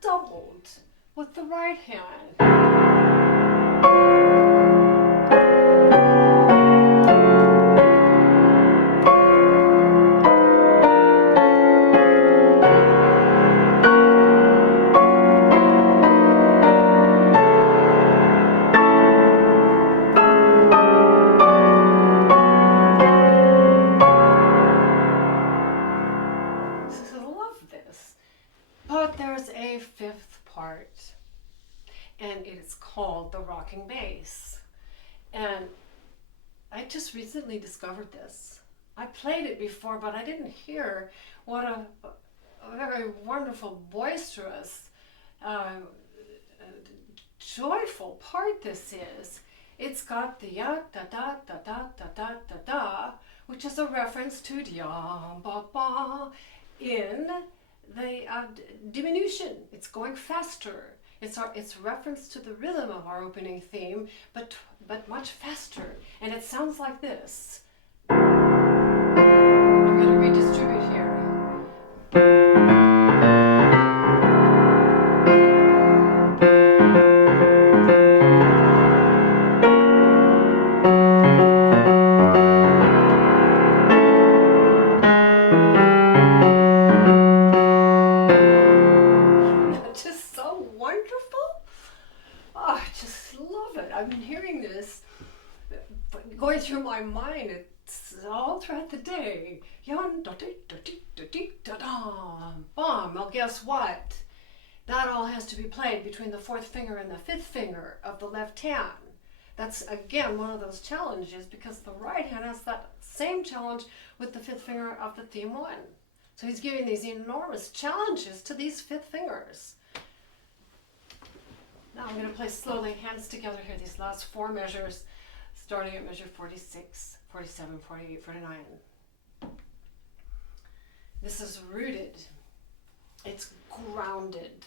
Doubled with the right hand. So I love this. But there's a fifth part, and it is called the rocking bass. And I just recently discovered this. I played it before, but I didn't hear what a very wonderful, boisterous, joyful part this is. It's got the ya da da da da da da da da, which is a reference to ya ba ba in the diminution. It's going faster. It's reference to the rhythm of our opening theme, but much faster. And it sounds like this. I'm going to redistribute here. I've been hearing this going through my mind. It's all throughout the day. Yan da dee da dee da dee da da. Bam. Well, guess what? That all has to be played between the fourth finger and the fifth finger of the left hand. That's again one of those challenges because the right hand has that same challenge with the fifth finger of the theme one. So he's giving these enormous challenges to these fifth fingers. Now I'm going to play slowly, hands together here, these last four measures, starting at measure 46, 47, 48, 49. This is rooted, it's grounded,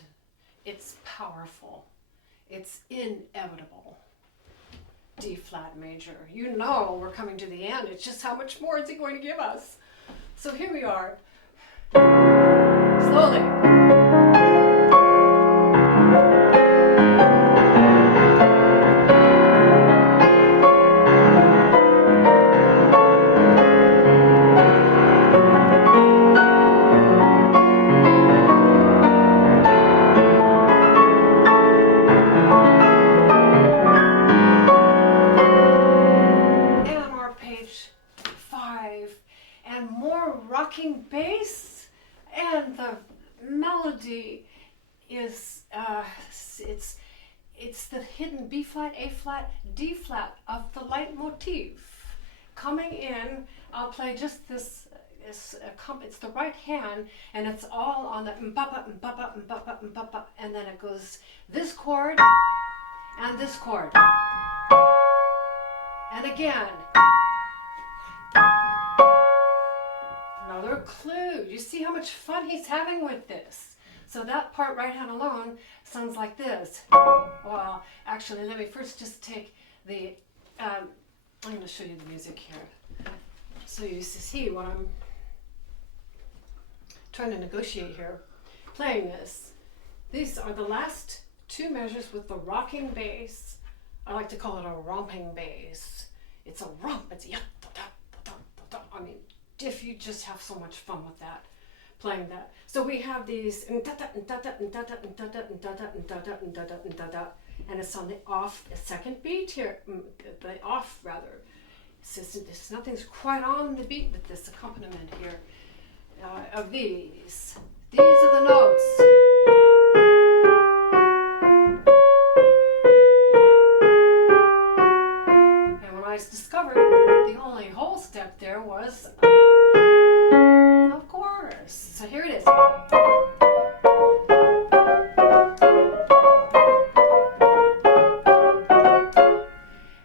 it's powerful, it's inevitable. D flat major. You know we're coming to the end, it's just how much more is he going to give us? So here we are, slowly. Rocking bass, and the melody is it's the hidden B flat, A flat, D flat of the leitmotif coming in. I'll play just this. It's the right hand, and it's all on the mbapa, mbapa, mbapa, mbapa, and then it goes this chord and this chord, and again. Another clue. You see how much fun he's having with this. So that part right hand alone sounds like this. Well, actually, let me first just take the, I'm going to show you the music here. So you see what I'm trying to negotiate here. Playing this. These are the last two measures with the rocking bass. I like to call it a romping bass. It's a romp. It's a I mean, if you just have so much fun with that, playing that. So we have these, and it's on the off, second beat here, the off rather. Nothing's quite on the beat with this accompaniment here of these. These are the notes. And when I discovered the only whole step there was So here it is.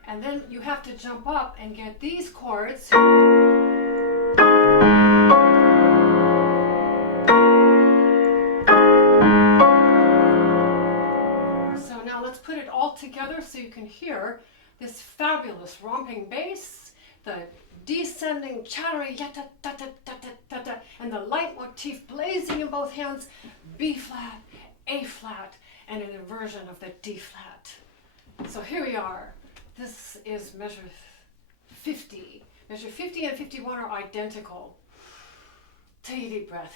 And then you have to jump up and get these chords. So now let's put it all together so you can hear this fabulous romping bass, the descending chattery yata ta ta ta ta ta ta, and the leitmotif blazing in both hands, B flat, A flat, and an inversion of the D flat. So here we are. This is measure 50. Measure 50 and 51 are identical. Take a deep breath.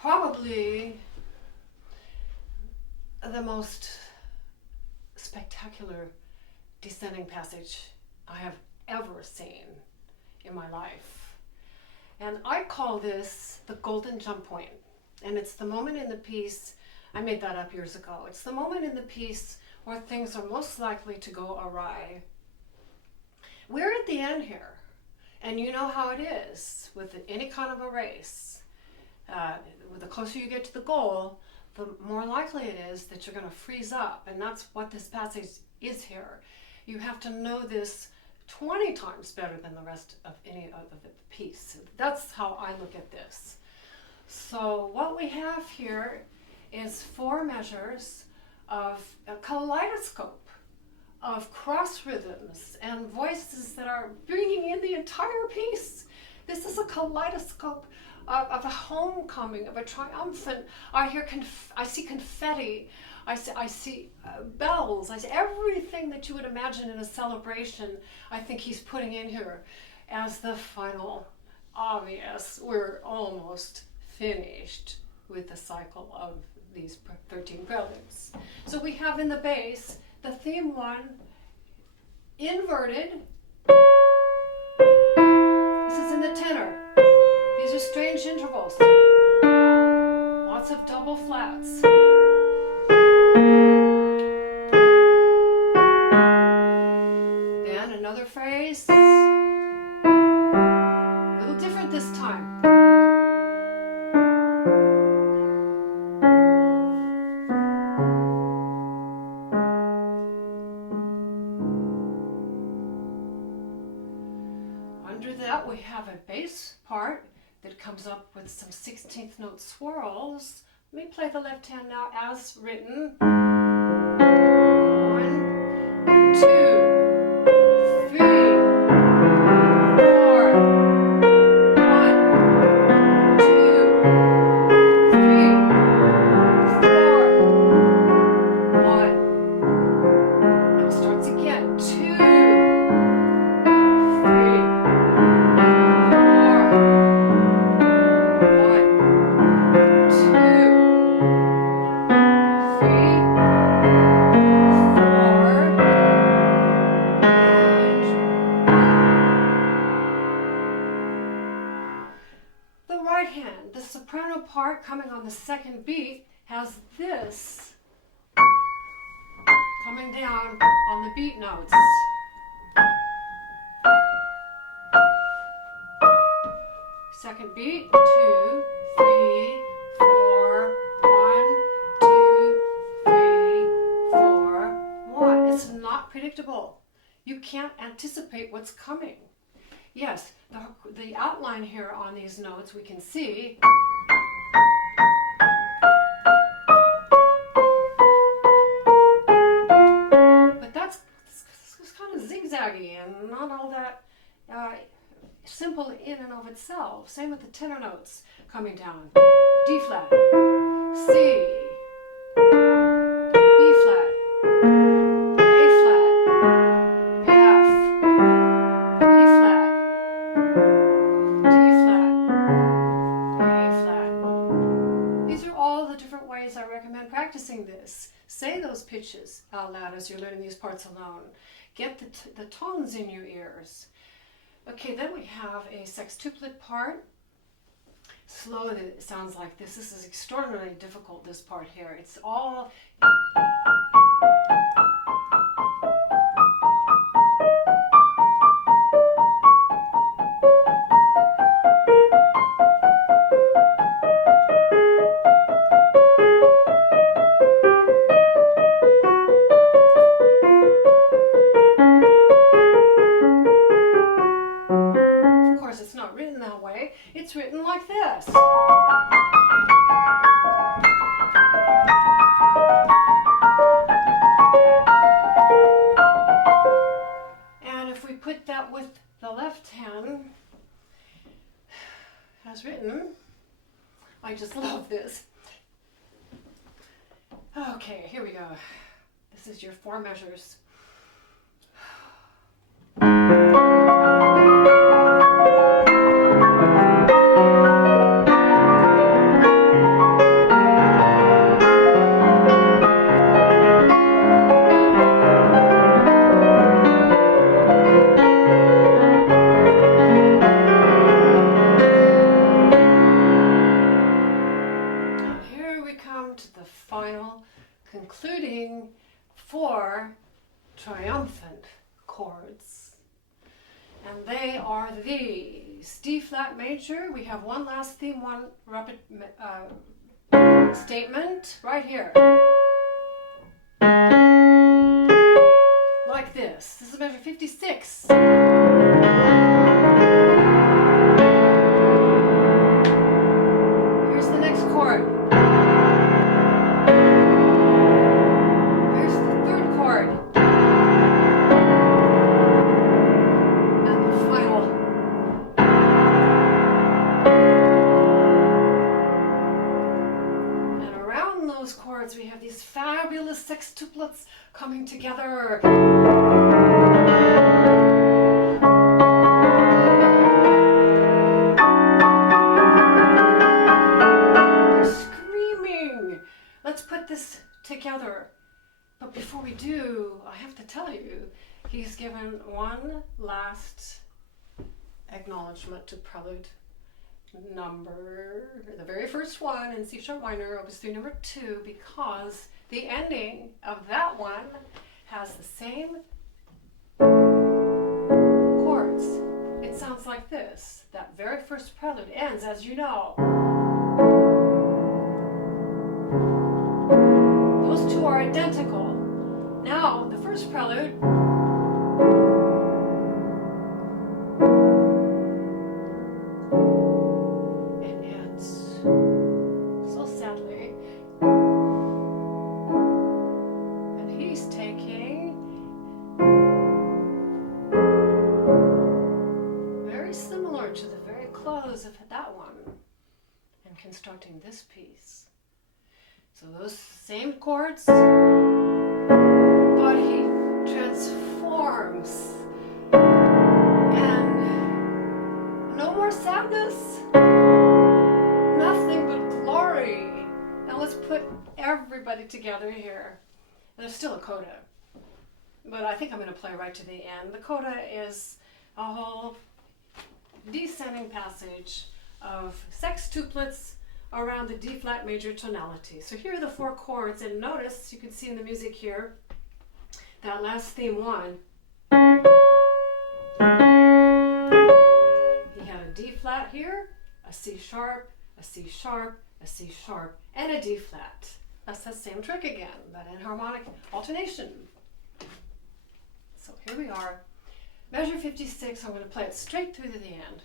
Probably the most spectacular descending passage I have ever seen in my life. And I call this the golden jump point. And it's the moment in the piece, I made that up years ago, it's the moment in the piece where things are most likely to go awry. We're at the end here, and you know how it is with any kind of a race. The closer you get to the goal, the more likely it is that you're going to freeze up, and that's what this passage is here. You have to know this 20 times better than the rest of any of the piece. That's how I look at this. So what we have here is 4 measures of a kaleidoscope of cross rhythms and voices that are bringing in the entire piece. This is a kaleidoscope of a homecoming, of a triumphant. I see confetti. I see bells. I see everything that you would imagine in a celebration. I think he's putting in here as the final obvious. We're almost finished with the cycle of these 13 preludes. So we have in the bass the theme 1 inverted. This is in the tenor. These are strange intervals. Lots of double flats. Then another phrase. A little different this time. Under that we have a bass part that comes up with some 16th note swirls. Let me play the left hand now as written. 1, 2, 3, 4. 1, 2, 3, 4. 1. Now it starts again. 2, 3, the soprano part coming on the second beat has this coming down on the beat notes. Second beat, 2, 3, 4, 1, 2, 3, 4, 1. It's not predictable. You can't anticipate what's coming. Yes, the outline here on these notes we can see. But that's kind of zigzaggy and not all that simple in and of itself. Same with the tenor notes coming down. D flat, C, B flat, A flat, F, E flat, D flat, A flat. These are all the different ways I recommend practicing this. Say those pitches out loud as you're learning these parts alone. Get the tones in your ears. Okay, then we have a sextuplet part. flow that it sounds like this. This is extraordinarily difficult, this part here. It's all... Of course, it's not written that way. It's written like this. And if we put that with the left hand, as written, I just love this. Okay, here we go. This is your 4 measures. Concluding 4 triumphant chords, and they are these: D flat major. We have one last theme, one rapid statement right here, like this. This is measure 56. Here's the next chord. Chords, we have these fabulous sextuplets coming together. They're screaming. Let's put this together. But before we do, I have to tell you, he's given one last acknowledgement to Prelude number, the very first one in C sharp minor, Opus 3 number 2, because the ending of that one has the same chords. It sounds like this. That very first prelude ends, as you know. Those two are identical. Now, the first prelude of that one and constructing this piece. So those same chords, but he transforms, and no more sadness, nothing but glory. Now let's put everybody together here. There's still a coda, but I think I'm going to play right to the end. The coda is a whole descending passage of sextuplets around the D flat major tonality. So here are the 4 chords, and notice, you can see in the music here, that last theme 1. He had a D flat here, a C sharp, a C sharp, a C sharp, and a D flat. That's that same trick again, that enharmonic alternation. So here we are. Measure 56, I'm going to play it straight through to the end.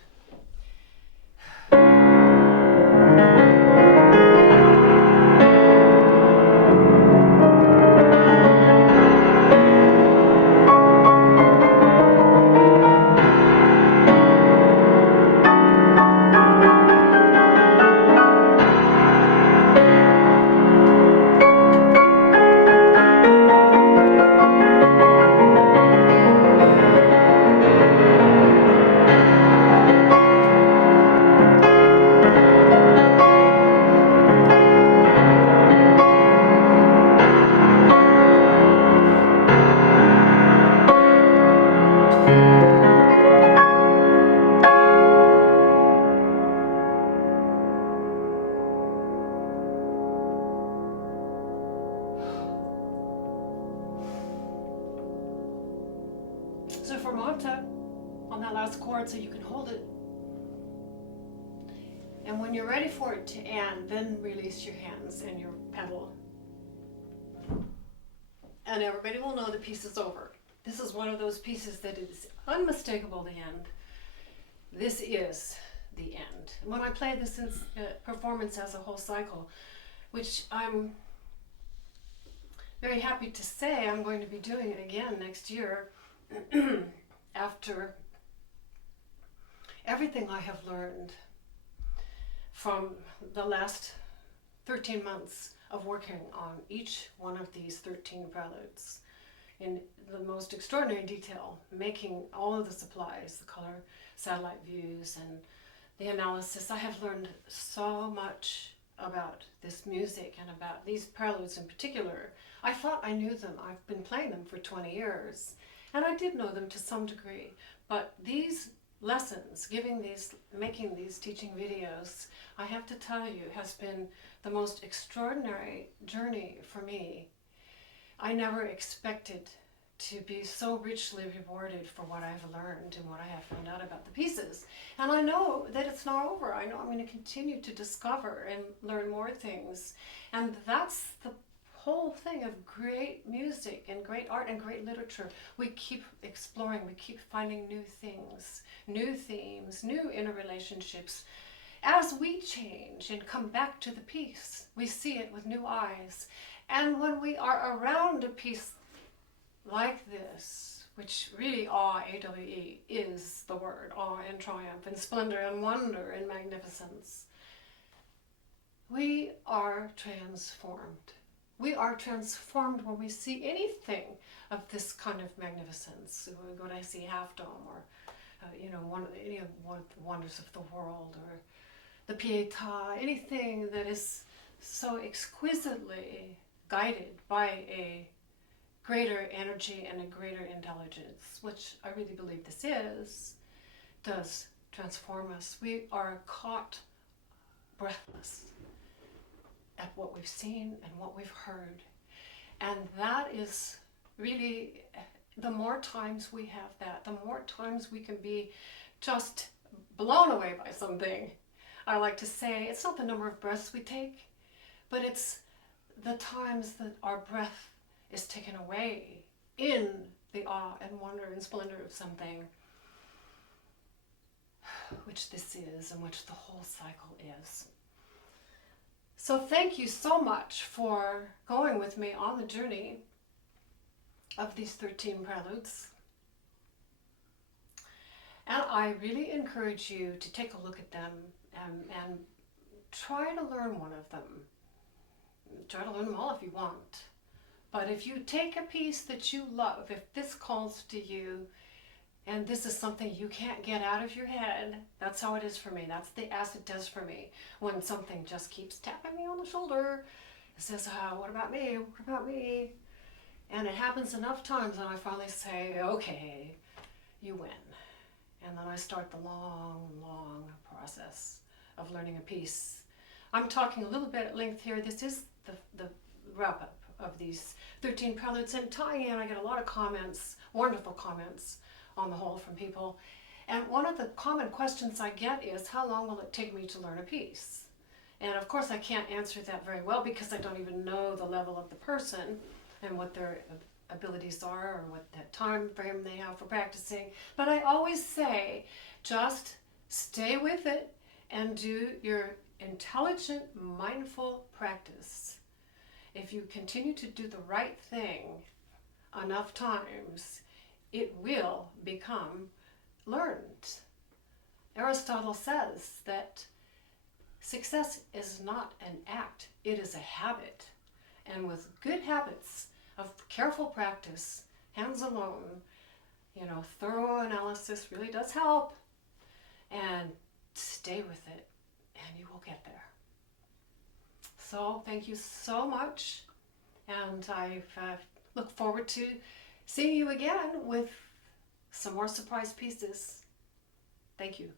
fermata on that last chord so you can hold it. And when you're ready for it to end, then release your hands and your pedal. And everybody will know the piece is over. This is one of those pieces that is unmistakable, the end. This is the end. And when I play this in performance as a whole cycle, which I'm very happy to say I'm going to be doing it again next year after everything I have learned from the last 13 months of working on each one of these 13 preludes in the most extraordinary detail, making all of the supplies, the color satellite views and the analysis. I have learned so much about this music and about these preludes in particular. I thought I knew them. I've been playing them for 20 years, and I did know them to some degree, but these lessons, making these teaching videos, I have to tell you, has been the most extraordinary journey for me. I never expected to be so richly rewarded for what I've learned and what I have found out about the pieces. And I know that it's not over. I know I'm going to continue to discover and learn more things. And that's the whole thing of great music and great art and great literature. We keep exploring, we keep finding new things, new themes, new interrelationships. As we change and come back to the piece, we see it with new eyes. And when we are around a piece like this, which really awe, A-W-E, is the word, awe and triumph and splendor and wonder and magnificence, we are transformed. We are transformed when we see anything of this kind of magnificence. When we go to see Half Dome or, any of the wonders of the world, or the Pietà, anything that is so exquisitely guided by a greater energy and a greater intelligence, which I really believe this is, does transform us. We are caught breathless at what we've seen and what we've heard. And that is really, the more times we have that, the more times we can be just blown away by something. I like to say it's not the number of breaths we take, but it's the times that our breath is taken away in the awe and wonder and splendor of something, which this is and which the whole cycle is. So thank you so much for going with me on the journey of these 13 preludes. And I really encourage you to take a look at them and try to learn one of them. Try to learn them all if you want. But if you take a piece that you love, if this calls to you, and this is something you can't get out of your head, that's how it is for me. That's the acid test for me. When something just keeps tapping me on the shoulder, it says, what about me? What about me? And it happens enough times and I finally say, okay, you win. And then I start the long, long process of learning a piece. I'm talking a little bit at length here. This is the wrap-up of these 13 preludes, and tying in, I get a lot of comments, wonderful comments on the whole from people. And one of the common questions I get is, how long will it take me to learn a piece? And of course I can't answer that very well because I don't even know the level of the person and what their abilities are or what that time frame they have for practicing. But I always say, just stay with it and do your intelligent, mindful practice. If you continue to do the right thing enough times, it will become learned. Aristotle says that success is not an act, it is a habit. And with good habits of careful practice, hands alone, thorough analysis really does help. And stay with it, and you will get there. So thank you so much, and I look forward to seeing you again with some more surprise pieces. Thank you.